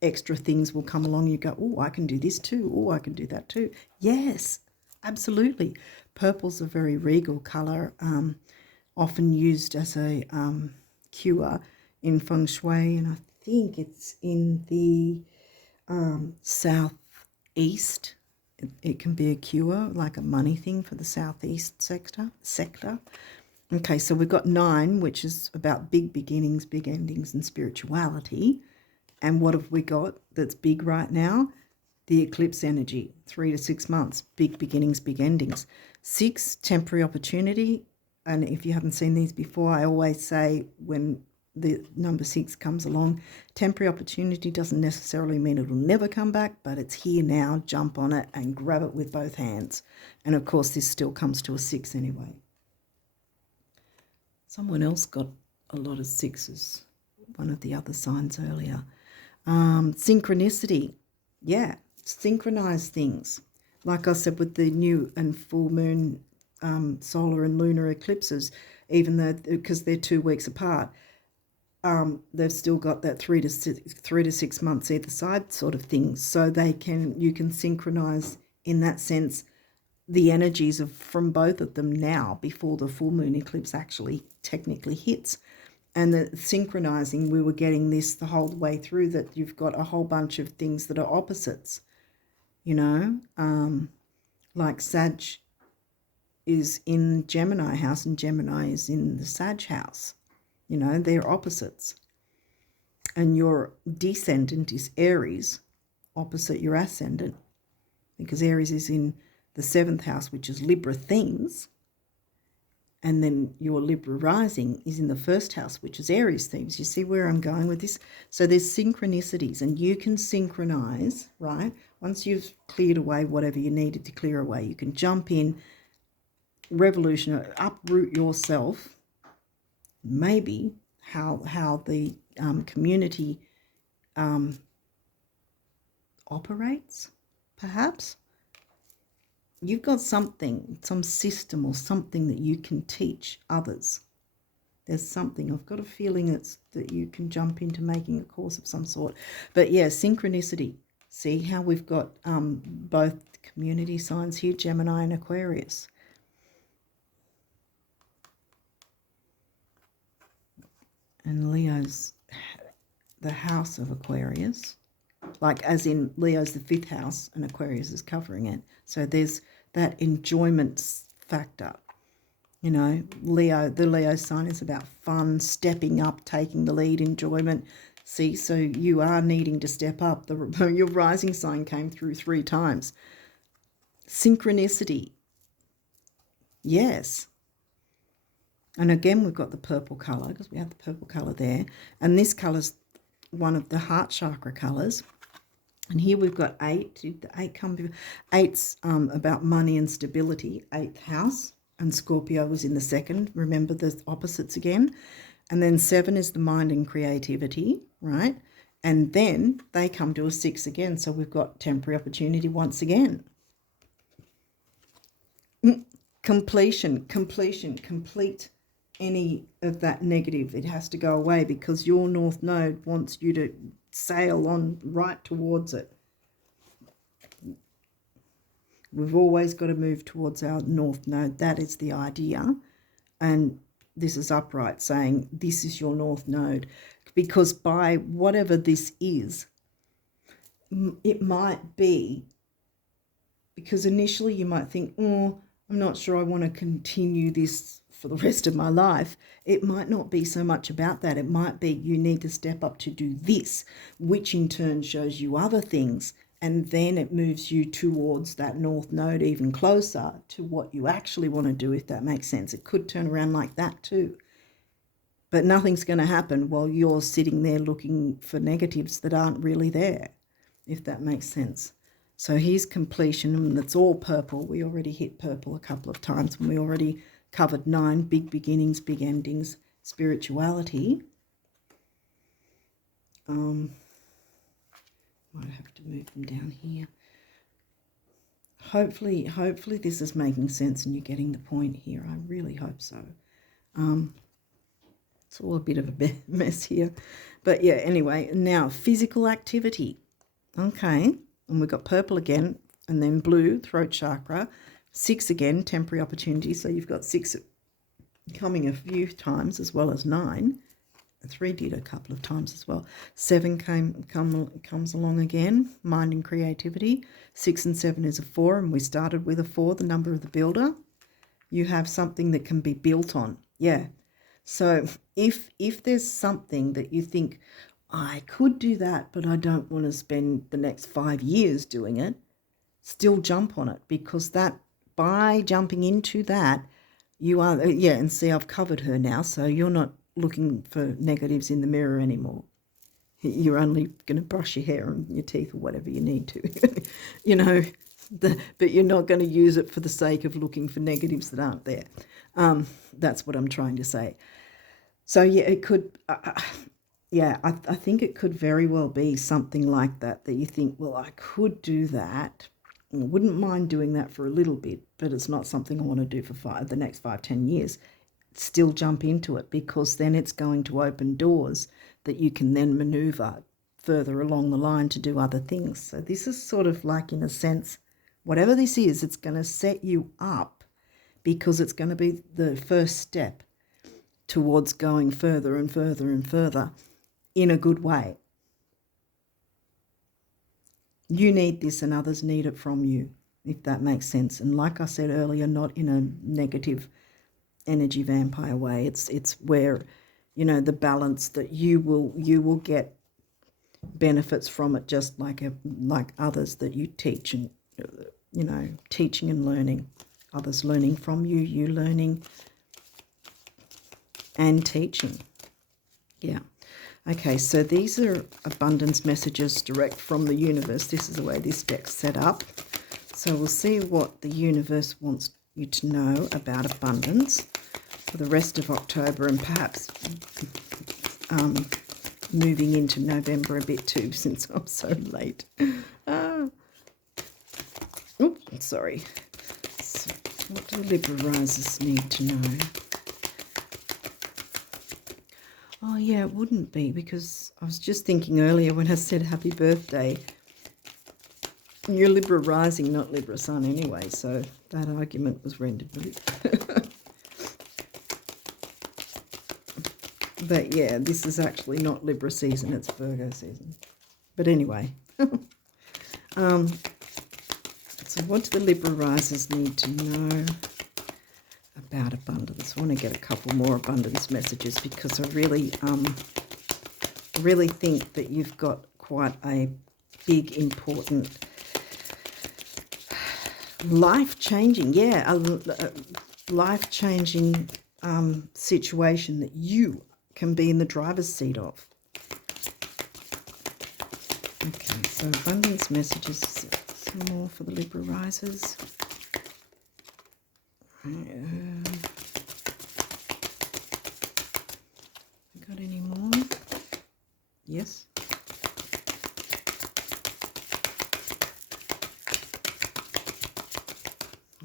extra things will come along. You go, oh, I can do this too. Oh, I can do that too. Yes, absolutely. Purple's a very regal colour, often used as a cure in feng shui, and I think it's in the southeast. It can be a cure, like a money thing for the southeast sector. Okay, so we've got 9, which is about big beginnings, big endings, and spirituality. And what have we got that's big right now? The eclipse energy, 3 to 6 months, big beginnings, big endings. 6, temporary opportunity. And if you haven't seen these before, I always say when the number 6 comes along, temporary opportunity doesn't necessarily mean it'll never come back, but it's here now. Jump on it and grab it with both hands. And of course, this still comes to a 6 anyway. Someone else got a lot of 6s, one of the other signs earlier. Synchronicity. Yeah, synchronize things. Like I said, with the new and full moon, solar and lunar eclipses, even though, because they're 2 weeks apart, they've still got that 3 to 6 months either side sort of thing. So you can synchronize in that sense the energies from both of them now, before the full moon eclipse actually technically hits. And the synchronizing, we were getting this the whole way through, that you've got a whole bunch of things that are opposites, you know, like Sag is in Gemini house and Gemini is in the Sag house. You know, they're opposites. and your descendant is Aries, opposite your ascendant, because Aries is in the 7th house, which is Libra themes, and then your Libra rising is in the 1st house, which is Aries themes. You see where I'm going with this? So there's synchronicities, and you can synchronize, right? Once you've cleared away whatever you needed to clear away, you can jump in, revolution, uproot yourself, maybe how the community operates, perhaps. You've got something, some system or something that you can teach others. There's something. I've got a feeling that you can jump into making a course of some sort. But yeah, synchronicity. See how we've got both community signs here, Gemini and Aquarius. And Leo's the house of Aquarius. Like as in Leo's the 5th house and Aquarius is covering it. So there's that enjoyment factor. You know, the Leo sign is about fun, stepping up, taking the lead, enjoyment. See, so you are needing to step up. Your rising sign came through 3 times. Synchronicity. Yes. And again, we've got the purple colour because we have the purple colour there. And this colour's one of the heart chakra colours. And here we've got 8. Did the 8 come before? 8's about money and stability, 8th house. And Scorpio was in the 2nd. Remember the opposites again. And then 7 is the mind and creativity, right? And then they come to a 6 again. So we've got temporary opportunity once again. Completion, complete any of that negative. It has to go away because your North Node wants you to sail on right towards it. We've always got to move towards our North Node. That is the idea. And this is upright saying this is your North Node. Because by whatever this is, it might be, because initially you might think, oh, I'm not sure I want to continue this for the rest of my life. It might not be so much about that. It might be you need to step up to do this, which in turn shows you other things. And then it moves you towards that North Node even closer to what you actually want to do, if that makes sense. It could turn around like that too. But nothing's going to happen while you're sitting there looking for negatives that aren't really there, if that makes sense. So here's completion, and it's all purple. We already hit purple a couple of times, and we already covered 9, big beginnings, big endings, spirituality. Might have to move them down here. Hopefully this is making sense and you're getting the point here. I really hope so. It's all a bit of a mess here. But yeah, anyway, now physical activity. Okay, and we've got purple again, and then blue, throat chakra. 6 again, temporary opportunity. So you've got 6 coming a few times as well as 9. 3 did a couple of times as well. 7 comes along again, mind and creativity. 6 and 7 is a 4, and we started with a 4, the number of the builder. You have something that can be built on. Yeah. So if there's something that you think, I could do that, but I don't want to spend the next 5 years doing it, still jump on it, because that, by jumping into that, you are, yeah, and see, I've covered her now, so you're not looking for negatives in the mirror anymore. You're only going to brush your hair and your teeth or whatever you need to, you know, but you're not going to use it for the sake of looking for negatives that aren't there. That's what I'm trying to say. So yeah, it could, yeah, I think it could very well be something like that, that you think, well, I could do that. I wouldn't mind doing that for a little bit, but it's not something I want to do for the next 5-10 years. Still jump into it, because then it's going to open doors that you can then maneuver further along the line to do other things. So this is sort of like, in a sense, whatever this is, it's going to set you up, because it's going to be the first step towards going further and further and further in a good way. You need this and others need it from you, if that makes sense. And like I said earlier, not in a negative energy vampire way. It's where, you know, the balance that you will get benefits from it just like others that you teach, and teaching and learning, others learning from you, you learning and teaching. Yeah. Okay, so these are abundance messages direct from the universe. This is the way this deck's set up. So we'll see what the universe wants you to know about abundance for the rest of October, and perhaps moving into November a bit too, since I'm so late. Oops, sorry. So what do Libra risers need to know? Oh, yeah, it wouldn't be, because I was just thinking earlier when I said happy birthday, you're Libra rising, not Libra sun anyway, so that argument was rendered moot. But yeah, this is actually not Libra season, it's Virgo season. But anyway, so what do the Libra risers need to know about abundance? I want to get a couple more abundance messages, because I really think that you've got quite a big, important, life-changing, life-changing situation that you can be in the driver's seat of. Okay, so abundance messages, some more for the Libra risers. Got any more? Yes.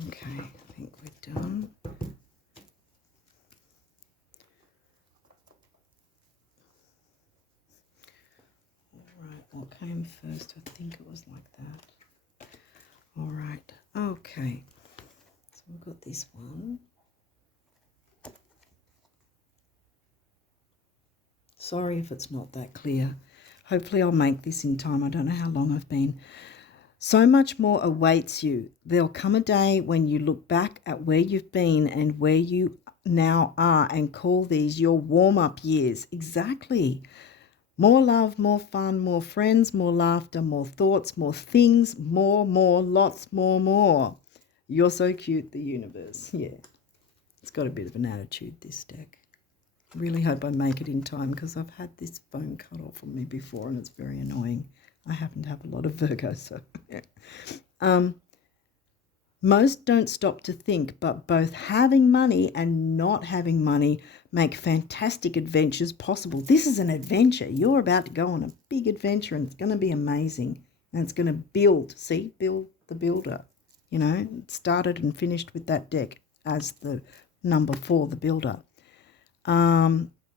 Okay, I think we're done. What came first? I think it was like that. All right. Okay. So we've got this one. Sorry if it's not that clear. Hopefully I'll make this in time. I don't know how long I've been. So much more awaits you. There'll come a day when you look back at where you've been and where you now are and call these your warm-up years. Exactly. More love, more fun, more friends, more laughter, more thoughts, more things, more, lots more. You're so cute, the universe. Yeah. It's got a bit of an attitude, this deck. I really hope I make it in time, because I've had this phone cut off on me before and it's very annoying. I happen to have a lot of Virgo, so yeah. Most don't stop to think, but both having money and not having money make fantastic adventures possible. This is an adventure. You're about to go on a big adventure, and it's going to be amazing. And it's going to build. See, build the builder. You know, it started and finished with that deck as the number 4, the builder.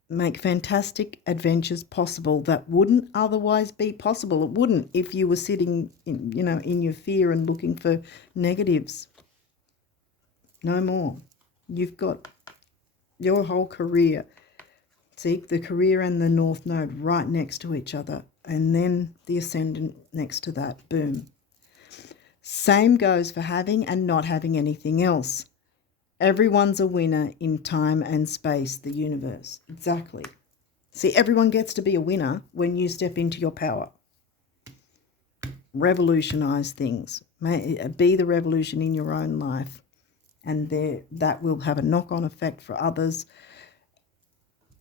Make fantastic adventures possible that wouldn't otherwise be possible. It wouldn't if you were sitting in, in your fear and looking for negatives. No more. You've got your whole career. See, the career and the North Node right next to each other, and then the Ascendant next to that. Boom. Same goes for having and not having anything else. Everyone's a winner in time and space, the universe. Exactly. See, everyone gets to be a winner when you step into your power. Revolutionize things. Be the revolution in your own life. And that will have a knock-on effect for others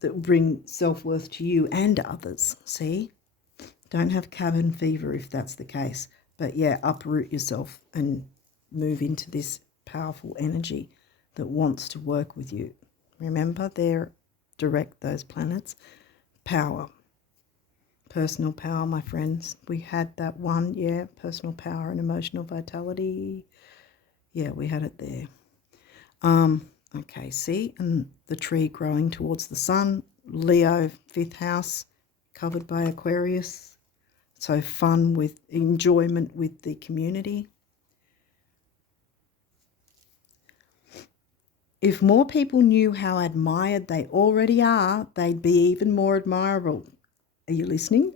that will bring self-worth to you and others. See? Don't have cabin fever if that's the case. But yeah, uproot yourself and move into this powerful energy that wants to work with you. Remember, they're direct, those planets. Power. Personal power, my friends. We had that one, yeah, personal power and emotional vitality. Yeah, we had it there. Okay, see, and the tree growing towards the sun. Leo, 5th house, covered by Aquarius. So fun with enjoyment with the community. If more people knew how admired they already are, they'd be even more admirable. Are you listening?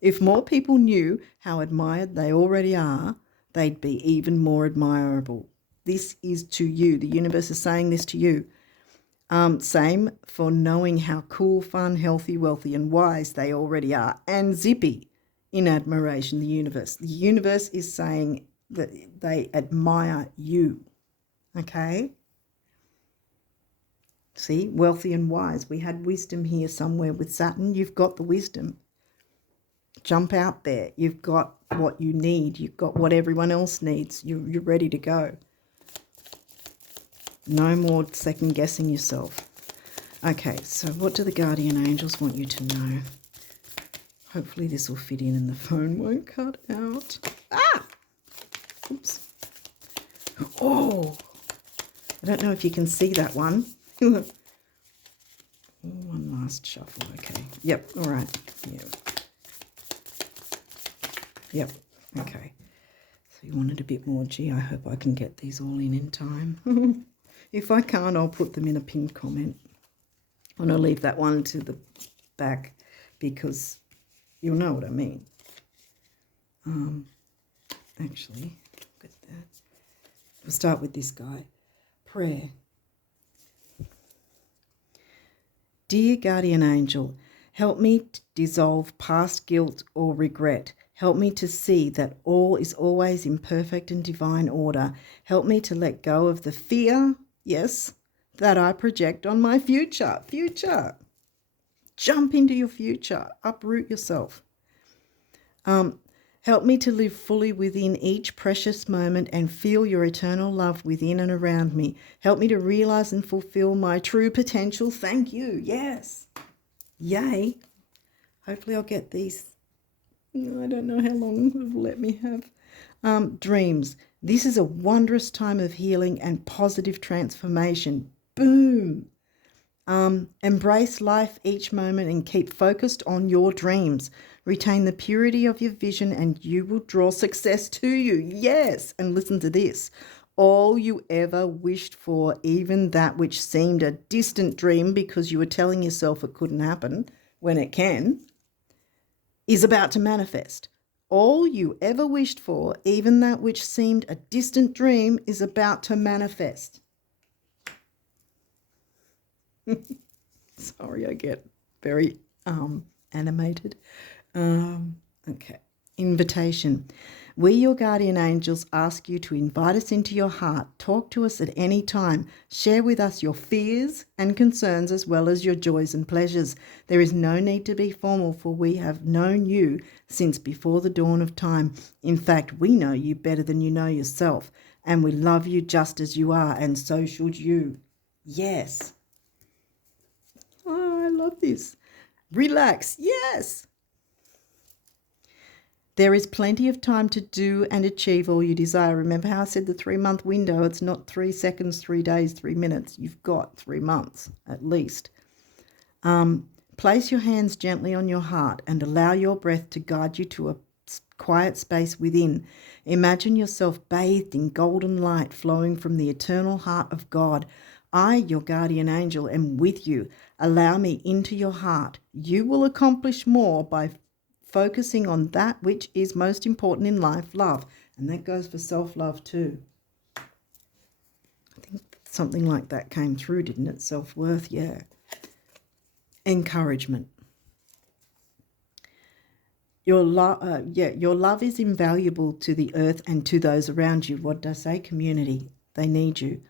If more people knew how admired they already are, they'd be even more admirable. This is to you. The universe is saying this to you. Same for knowing how cool, fun, healthy, wealthy, and wise they already are, and zippy in admiration. The universe is saying that they admire you. Okay. See, wealthy and wise. We had wisdom here somewhere with Saturn. You've got the wisdom. Jump out there. You've got what you need. You've got what everyone else needs. You're ready to go. No more second guessing yourself. Okay, so what do the guardian angels want you to know? Hopefully this will fit in and the phone won't cut out. Ah! Oops. Oh! I don't know if you can see that one. One last shuffle. Okay. Yep. All right. Yep. Okay. So you wanted a bit more. Gee, I hope I can get these all in time. If I can't, I'll put them in a pinned comment. And I'll leave that one to the back because you'll know what I mean. Actually, look at that. We'll start with this guy. Prayer. Dear guardian angel, help me to dissolve past guilt or regret. Help me to see that all is always in perfect and divine order. Help me to let go of the fear, yes, that I project on my future. Jump into your future. Uproot yourself. Help me to live fully within each precious moment and feel your eternal love within and around me. Help me to realize and fulfill my true potential. Thank you. Yes. Yay. Hopefully I'll get these. I don't know how long it will let me have. Dreams. This is a wondrous time of healing and positive transformation. Boom. Embrace life each moment and keep focused on your dreams. Retain the purity of your vision and you will draw success to you. Yes. And listen to this. All you ever wished for, even that which seemed a distant dream because you were telling yourself it couldn't happen when it can, is about to manifest. All you ever wished for, even that which seemed a distant dream, is about to manifest. Sorry, I get very animated. Okay. Invitation. We, your guardian angels, ask you to invite us into your heart. Talk to us at any time. Share with us your fears and concerns as well as your joys and pleasures. There is no need to be formal, for we have known you since before the dawn of time. In fact, we know you better than you know yourself, and we love you just as you are, and so should you. Yes. Oh, I love this. Relax. Yes. There is plenty of time to do and achieve all you desire. Remember how I said the 3-month window? It's not 3 seconds, 3 days, 3 minutes. You've got 3 months at least. Place your hands gently on your heart and allow your breath to guide you to a quiet space within. Imagine yourself bathed in golden light flowing from the eternal heart of God. I, your guardian angel, am with you. Allow me into your heart. You will accomplish more by focusing on that which is most important in life, love. And that goes for self-love too. I think something like that came through, didn't it? Self-worth, yeah. Encouragement. Your love is invaluable to the earth and to those around you. What did I say? Community. They need you.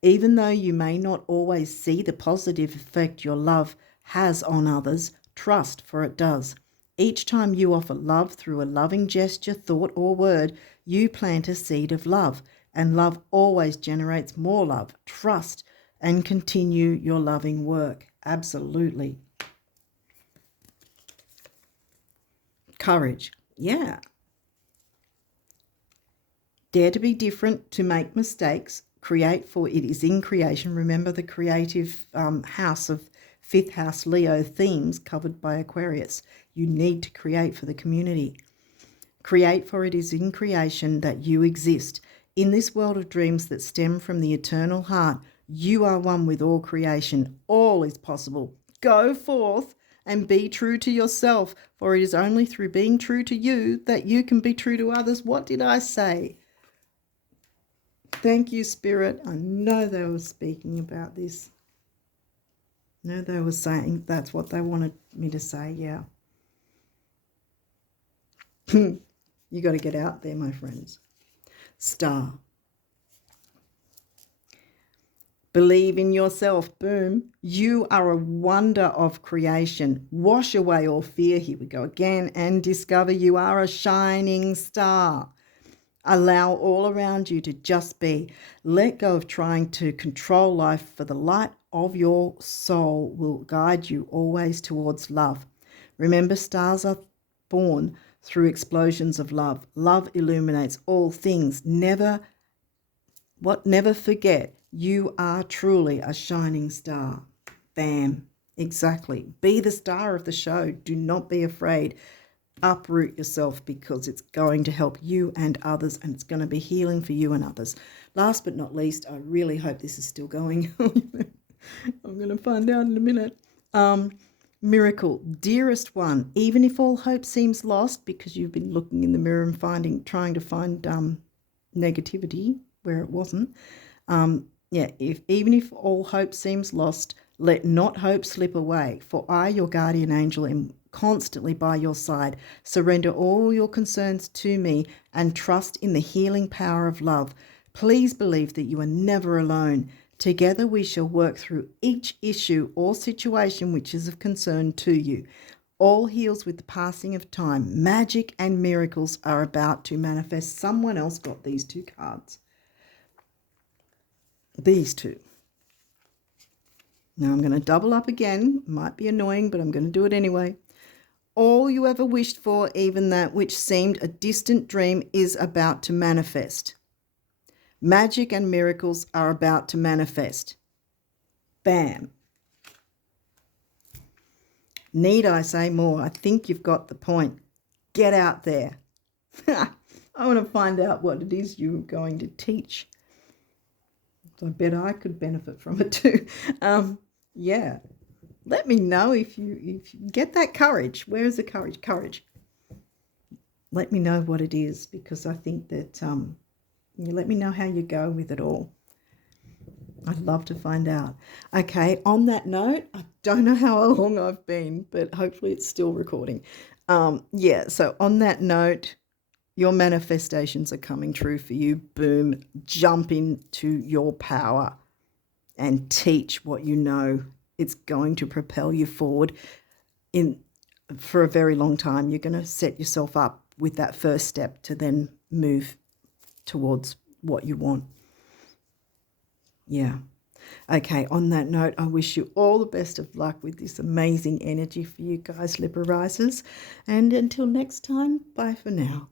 Even though you may not always see the positive effect your love has on others, trust, for it does. Each time you offer love through a loving gesture, thought, or word, you plant a seed of love, and love always generates more love. Trust and continue your loving work. Absolutely. Courage. Yeah. Dare to be different, to make mistakes, create, for it is in creation. Remember the creative house of 5th house Leo themes covered by Aquarius. You need to create for the community. Create, for it is in creation that you exist. In this world of dreams that stem from the eternal heart, you are one with all creation. All is possible. Go forth and be true to yourself, for it is only through being true to you that you can be true to others. What did I say? Thank you, Spirit. I know they were speaking about this. No, they were saying that's what they wanted me to say, yeah. You got to get out there, my friends. Star. Believe in yourself. Boom. You are a wonder of creation. Wash away all fear. Here we go again. And discover you are a shining star. Allow all around you to just be. Let go of trying to control life, for the light of your soul will guide you always towards love. Remember, stars are born through explosions of love. Love illuminates all things. Never forget, you are truly a shining star. Bam. Exactly. Be the star of the show. Do not be afraid. Uproot yourself, because it's going to help you and others, and it's going to be healing for you and others. Last but not least, I really hope this is still going. I'm going to find out in a minute. Miracle. Dearest one, even if all hope seems lost, because you've been looking in the mirror and trying to find negativity where it wasn't. Even if all hope seems lost, let not hope slip away, for I, your guardian angel, am constantly by your side. Surrender all your concerns to me and trust in the healing power of love. Please believe that you are never alone. Together we shall work through each issue or situation which is of concern to you. All heals with the passing of time. Magic and miracles are about to manifest. Someone else got these two cards. These two. Now I'm going to double up again. Might be annoying, but I'm going to do it anyway. All you ever wished for, even that which seemed a distant dream, is about to manifest. Magic and miracles are about to manifest. Bam. Need I say more? I think you've got the point. Get out there. I want to find out what it is you're going to teach. I bet I could benefit from it too. Yeah. Let me know if you get that courage. Where is the courage? Courage. Let me know what it is, because I think that you let me know how you go with it all. I'd love to find out. Okay, on that note, I don't know how long I've been, but hopefully it's still recording. So on that note, your manifestations are coming true for you. Boom. Jump into your power and teach what you know. It's going to propel you forward for a very long time. You're going to set yourself up with that first step to then move towards what you want. Yeah. Okay, on that note, I wish you all the best of luck with this amazing energy for you guys, Libra risers. And until next time, bye for now.